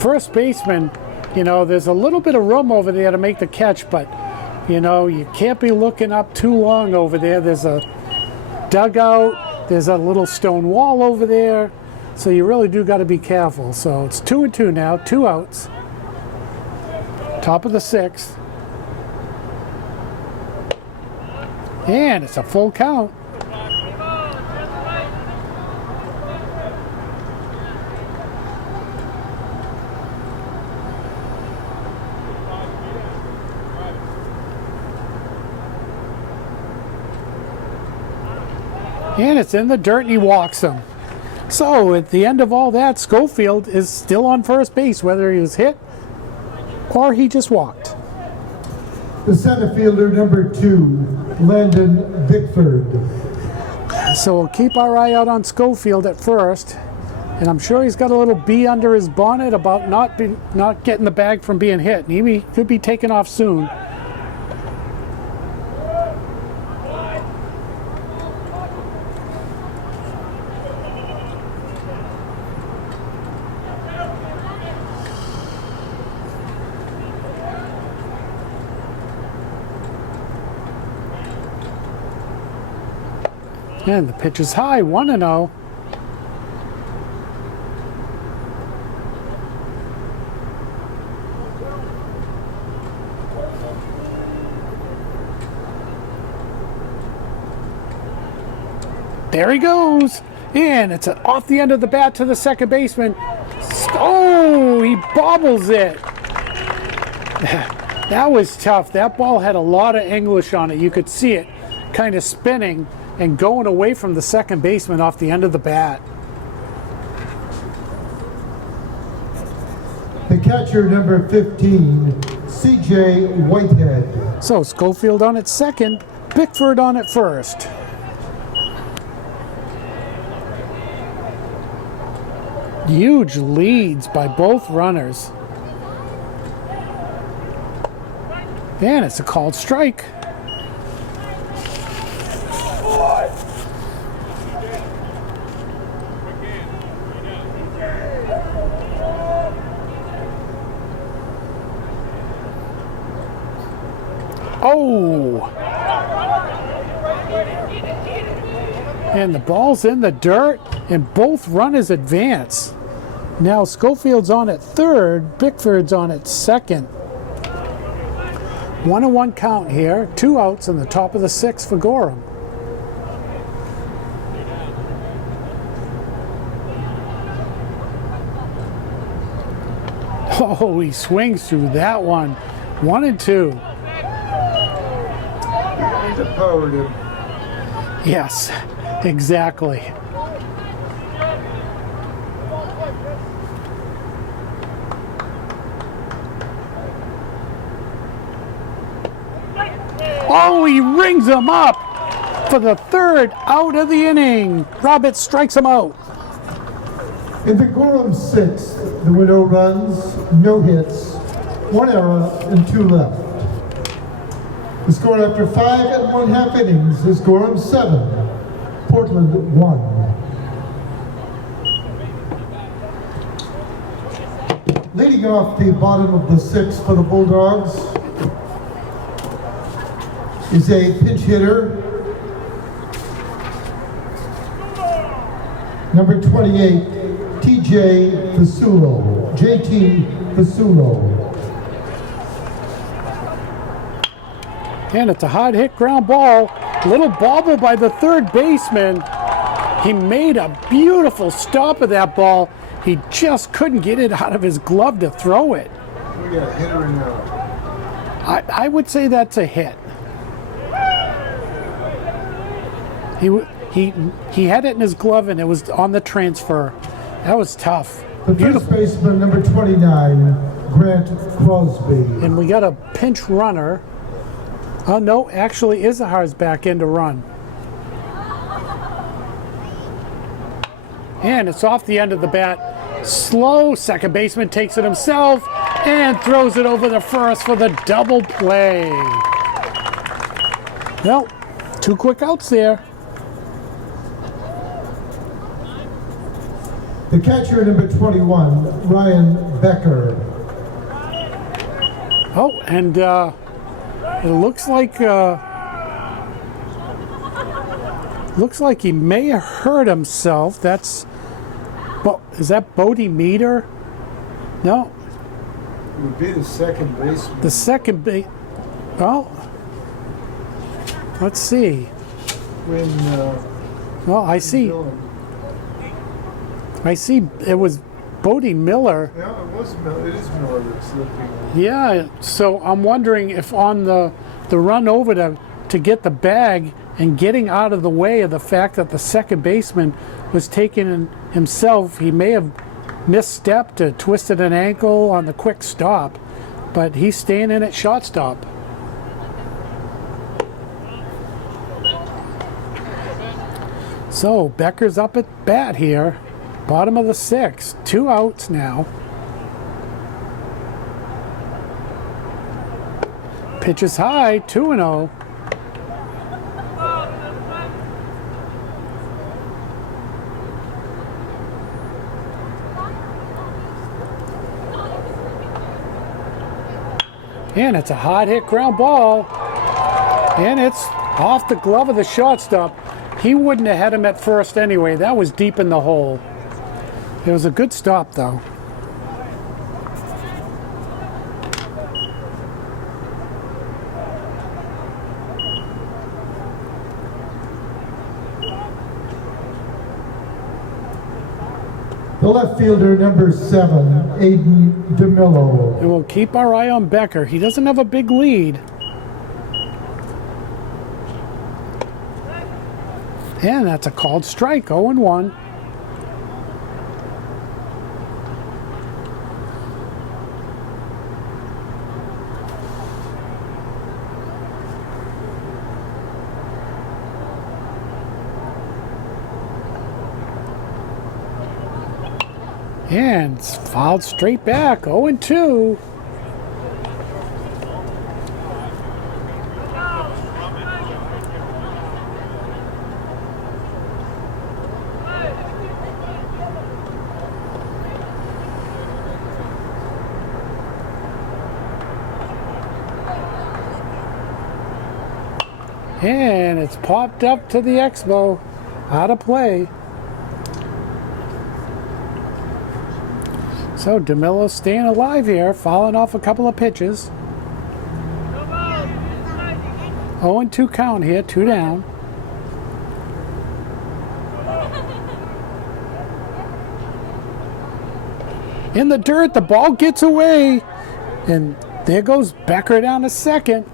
first baseman, you know, there's a little bit of room over there to make the catch, but, you know, you can't be looking up too long over there. There's a dugout, there's a little stone wall over there, so you really do got to be careful. So it's 2-2 now, 2 outs. Top of the 6th. And it's a full count. And it's in the dirt and he walks him. So at the end of all that, Schofield is still on first base, whether he was hit or he just walked. The center fielder, number 2, Landon Bickford. So we'll keep our eye out on Schofield at first. And I'm sure he's got a little bee under his bonnet about not getting the bag from being hit. And he could be taken off soon. And the pitch is high, 1-0. There he goes. And it's off the end of the bat to the second baseman. Oh, he bobbles it. That was tough. That ball had a lot of English on it. You could see it kind of spinning and going away from the second baseman off the end of the bat. The catcher, number 15, C.J. Whitehead. So Schofield on at second, Bickford on at first. Huge leads by both runners. And it's a called strike. Oh! And the ball's in the dirt, and both runners advance. Now Schofield's on at third, Bickford's on at second. 1-1 count here, 2 outs in the top of the 6th for Gorham. Oh, he swings through that one. 1-2. He's a power him. Yes, exactly. Oh, he rings him up for the 3rd out of the inning. Roberts strikes him out. In the Gorham 6th, there were no runs, no hits, 1 error, and 2 left. The score after 5 1/2 innings is Gorham 7, Portland 1. Leading off the bottom of the 6th for the Bulldogs is a pinch hitter, number 28, T.J. Fasulo, J.T. Fasulo. And it's a hard hit ground ball. Little bobble by the third baseman. He made a beautiful stop of that ball. He just couldn't get it out of his glove to throw it. We got a hitter in there. I would say that's a hit. He had it in his glove and it was on the transfer. That was tough. The first baseman, number 29, Grant Crosby. And we got a pinch runner. Oh no, actually Izahar's back in to run. And it's off the end of the bat. Slow, second baseman takes it himself and throws it over the first for the double play. Well, 2 quick outs there. The catcher, number 21, Ryan Becker. Oh, and it looks like he may have hurt himself. That's, well, is that Bodie Meter? No. It would be the second baseman. The second base. Well, let's see. Well, I see. I see. It was Bodie Miller. Yeah, it was Miller. It is Miller that's slipping. Yeah. So I'm wondering if on the run over to get the bag and getting out of the way of the fact that the second baseman was taking himself, he may have misstepped or twisted an ankle on the quick stop, but he's staying in at shortstop. So Becker's up at bat here, bottom of the 6th, 2 outs now. Pitches high, 2-0. And it's a hard hit ground ball. And it's off the glove of the shortstop. He wouldn't have had him at first anyway. That was deep in the hole. It was a good stop, though. The left fielder, number 7, Aiden DeMillo. And we'll keep our eye on Becker. He doesn't have a big lead. And that's a called strike, 0-1. And it's fouled straight back, 0-2. And it's popped up to the Expo, out of play. So DeMillo's staying alive here, fouling off a couple of pitches. 0-2 count here, 2 down. In the dirt, the ball gets away. And there goes Becker down to second.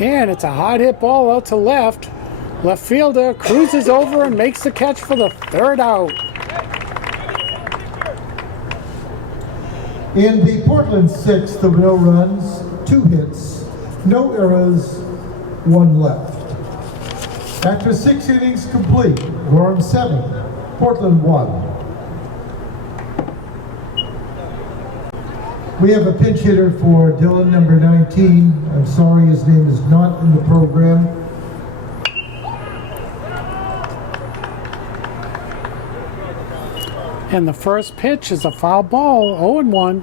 And it's a hard hit ball out to left. Left fielder cruises over and makes the catch for the 3rd out. In the Portland 6th, the no runs, 2 hits, no errors, 1 left. After 6 innings complete, Gorham 7, Portland 1. We have a pinch hitter for Dylan, number 19. I'm sorry his name is not in the program. And the first pitch is a foul ball, 0-1.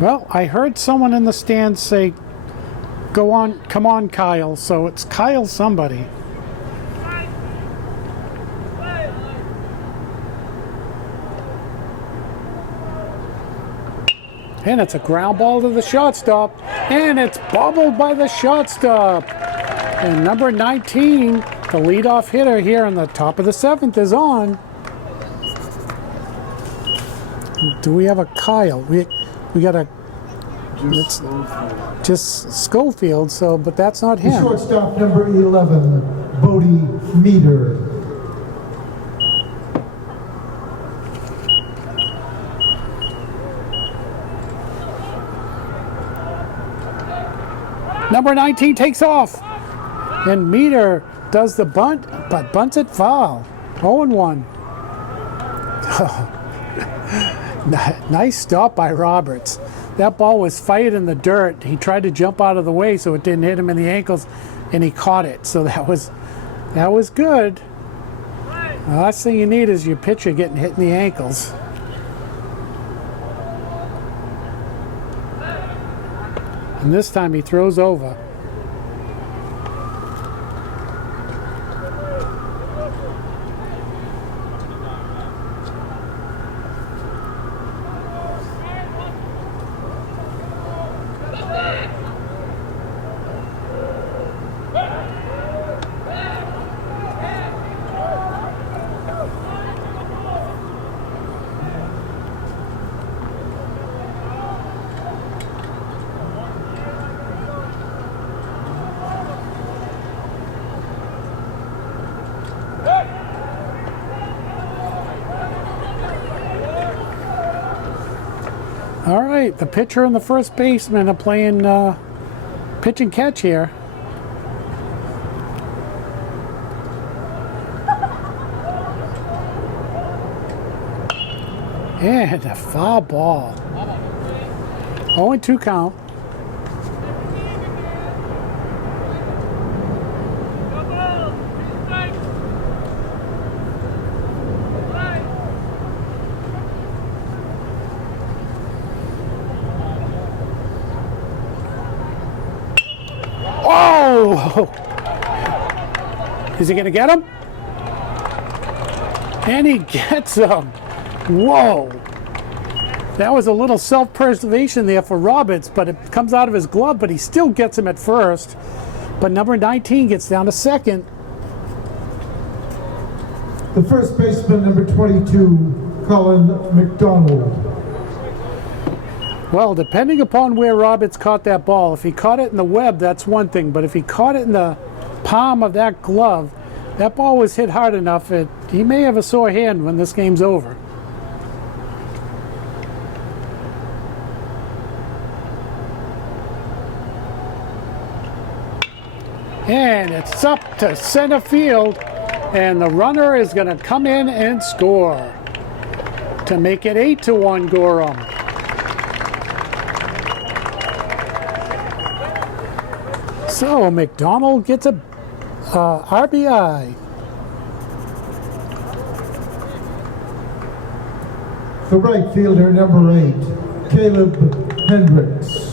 Well, I heard someone in the stands say, "Go on, come on, Kyle." So it's Kyle somebody. And it's a ground ball to the shortstop. And it's bobbled by the shortstop. And number 19, the leadoff hitter here in the top of the 7th, is on. Do we have a Kyle? We got a just Schofield, so but that's not The him. shortstop, number 11, Bodie Meter. Number 19 takes off. And Meter does the bunt, but bunts it foul. 0-1. Nice stop by Roberts. That ball was fired in the dirt. He tried to jump out of the way so it didn't hit him in the ankles, and he caught it. So that was good. The last thing you need is your pitcher getting hit in the ankles. And this time he throws over. All right, the pitcher and the first baseman are playing pitch and catch here. And a foul ball. 0-2 count. Oh! Is he going to get him? And he gets him. Whoa! That was a little self-preservation there for Roberts, but it comes out of his glove, but he still gets him at first. But number 19 gets down to second. The first baseman, number 22, Colin McDonald. Well, depending upon where Roberts caught that ball, if he caught it in the web, that's one thing. But if he caught it in the palm of that glove, that ball was hit hard enough. He may have a sore hand when this game's over. And it's up to center field. And the runner is going to come in and score to make it 8-1 Gorham. So McDonald gets a RBI. The right fielder, number 8, Caleb Hendricks.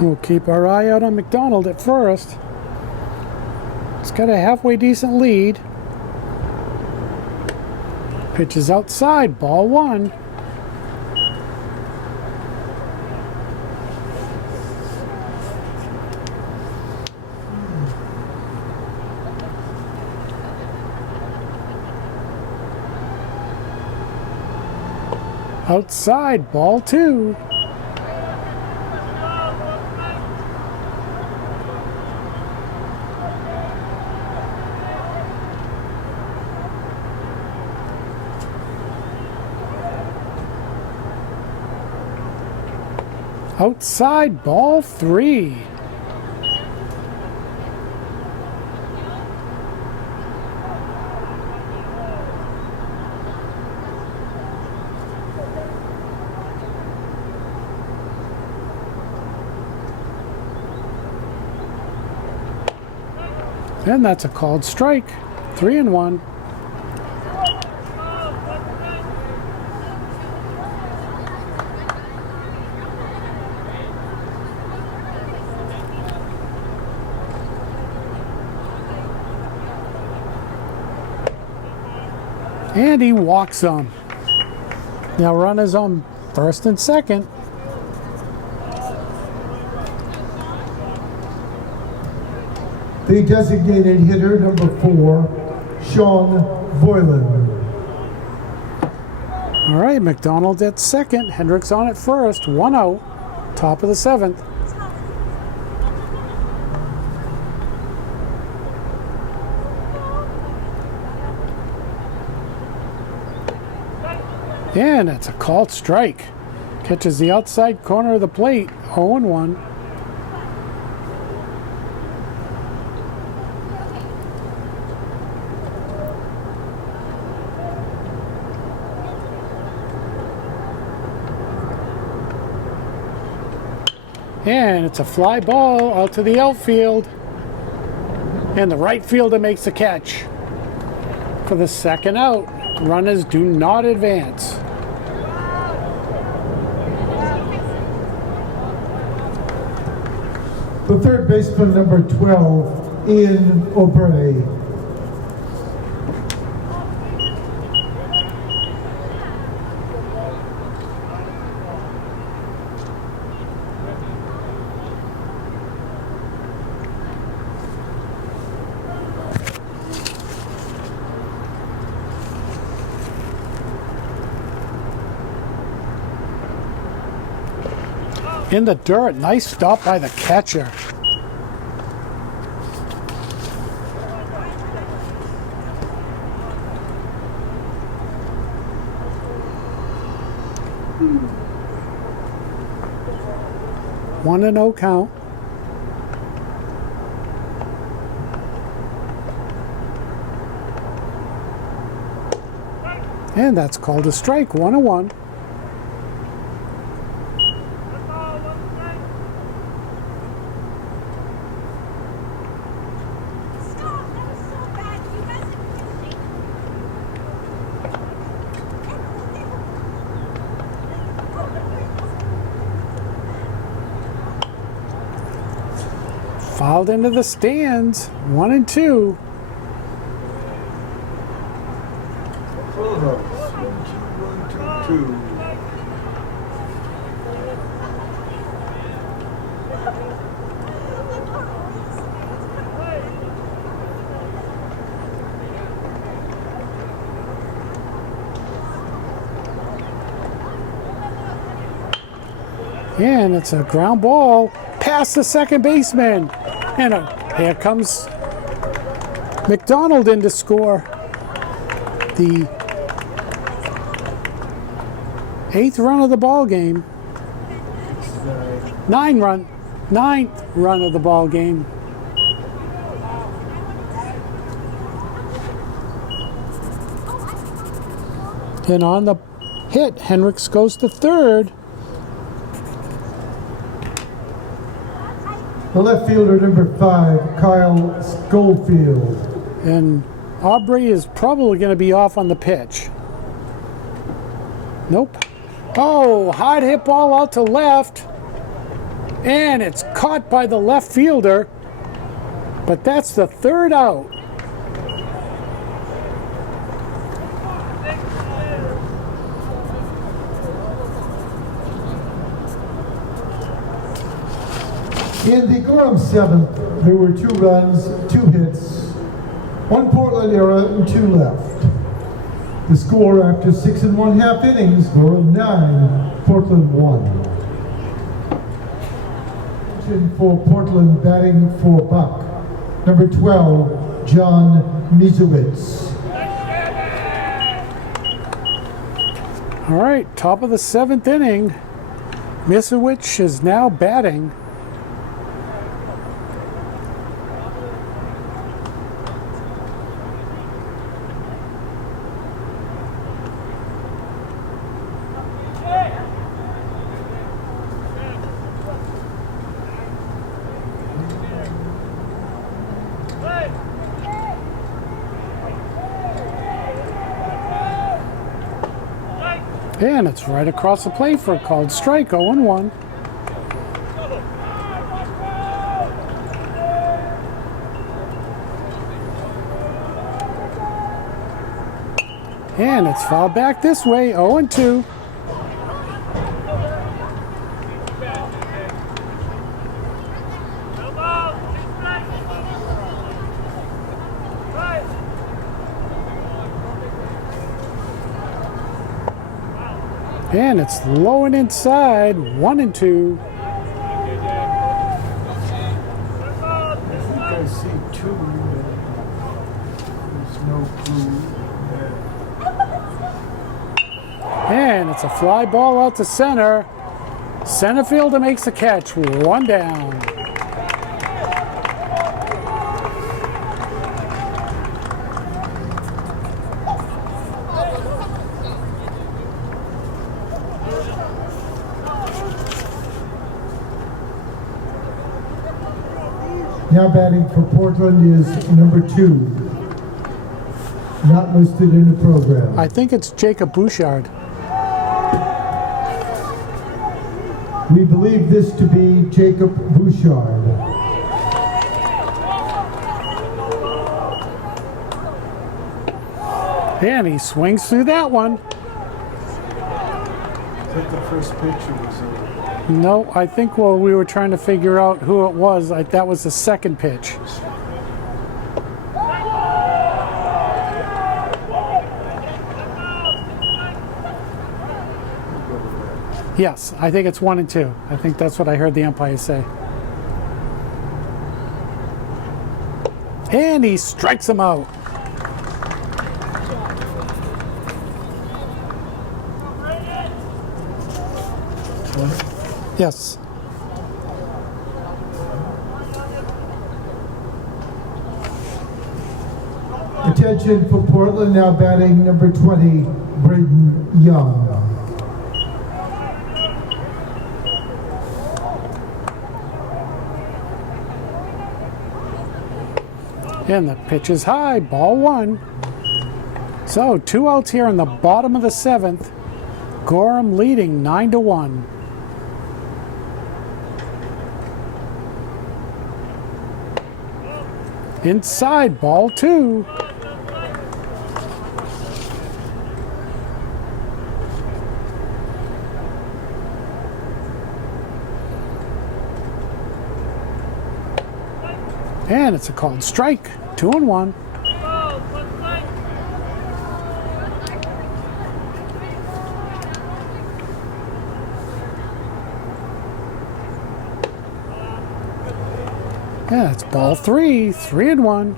We'll keep our eye out on McDonald at first. He's got a halfway decent lead. Pitch is outside, ball 1. Outside, ball 2. Outside, ball 3. And that's a called strike. 3-1. And he walks them. Now runners on first and second. The designated hitter, number 4, Sean Boylan. All right, McDonald at second. Hendricks on at first. 1 out. Top of the 7th. And it's a called strike. Catches the outside corner of the plate. 0-1. And it's a fly ball out to the outfield. And the right fielder makes the catch for the second out. Runners do not advance. The third baseman, number 12, Ian O'Bray. In the dirt. Nice stop by the catcher. One and 0 count. And that's called a strike. 1-1. Fouled into the stands. 1-2. Full house. 1-2-1-2-2. And it's a ground ball past the second baseman. And here comes McDonald in to score the 8th run of the ball game. 9th run of the ball game. And on the hit, Hendricks goes to third. The left fielder, number 5, Kyle Schofield. And Aubrey is probably going to be off on the pitch. Nope. Oh, hard hit ball out to left. And it's caught by the left fielder. But that's the third out. In the Gorham 7th, there were 2 runs, 2 hits, 1 Portland error, and 2 left. The score after 6 1/2 innings, Gorham 9, Portland 1. For Portland, batting for Buck, number 12, John Mizowitz. All right, top of the 7th inning. Misowicz is now batting. And it's right across the plate for a called strike, 0-1. And it's fouled back this way, 0-2. And it's low and inside, 1-2. I think I see two, and there's no clue. And it's a fly ball out to center. Center fielder makes the catch, 1 down. Now batting for Portland is number 2. Not listed in the program. I think it's Jacob Bouchard. We believe this to be Jacob Bouchard. And he swings through that one. I think the first pitcher was over. No, I think while we were trying to figure out who it was, that was the second pitch. Yes, I think it's 1-2. I think that's what I heard the umpire say. And he strikes him out. Yes. Attention for Portland, now batting number 20, Braden Young. And the pitch is high, ball 1. So 2 outs here in the bottom of the 7th. Gorham leading 9-1. Inside, ball 2. And it's a called strike, 2-1. Yeah, it's ball 3, 3-1.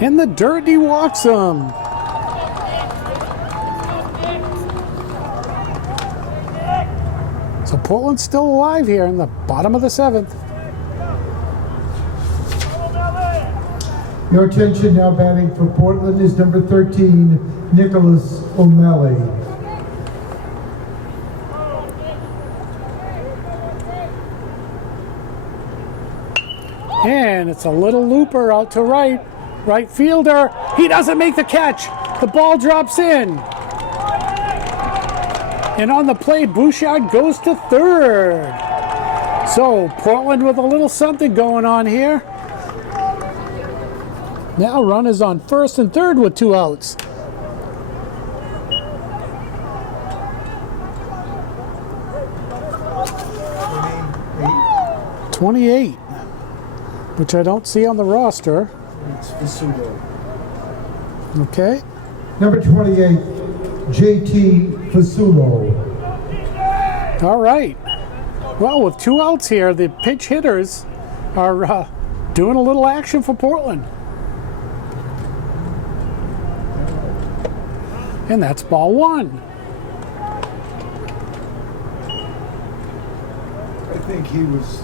In the dirt, he walks him. So Portland's still alive here in the bottom of the 7th. Your attention, now batting for Portland is number 13, Nicholas O'Malley. And it's a little looper out to right. Right fielder, he doesn't make the catch. The ball drops in. And on the play, Bouchard goes to third. So Portland with a little something going on here. Now runners on first and third with 2 outs. Eight. 28, which I don't see on the roster. It's Visulo. Okay. Number 28, JT Fasulo. All right. Well, with 2 outs here, the pinch hitters are doing a little action for Portland. And that's ball 1. I think he's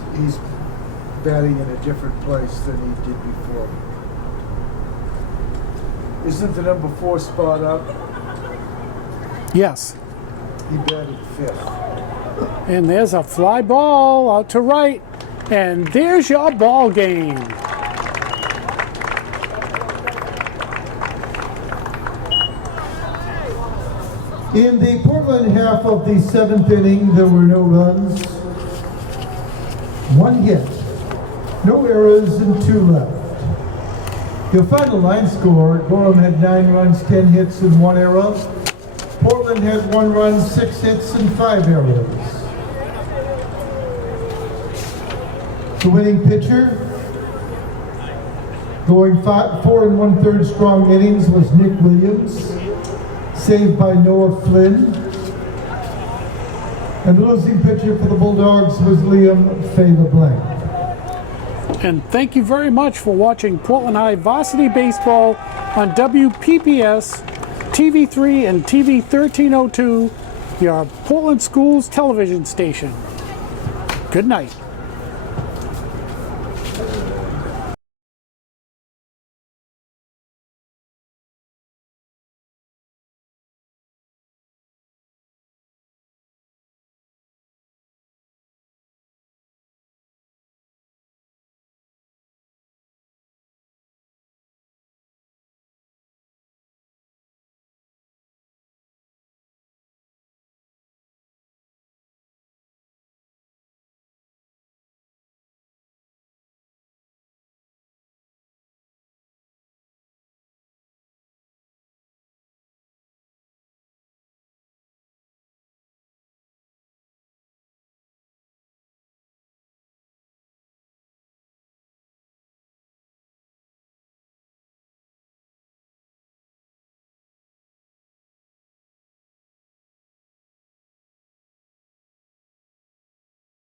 batting in a different place than he did before. Isn't the number 4 spot up? Yes. He batted 5th. And there's a fly ball out to right. And there's your ball game. In the Portland half of the 7th inning, there were no runs, 1 hit, no errors, and 2 left. Your final line score: Gorham had 9 runs, 10 hits, and 1 error. Portland had 1 run, 6 hits, and 5 errors. The winning pitcher, going 4 1/3 strong innings, was Nick Williams, saved by Noah Flynn. And the losing pitcher for the Bulldogs was Liam LeBlanc. And thank you very much for watching Portland High Varsity Baseball on WPPS, TV3 and TV 1302, your Portland Schools television station. Good night.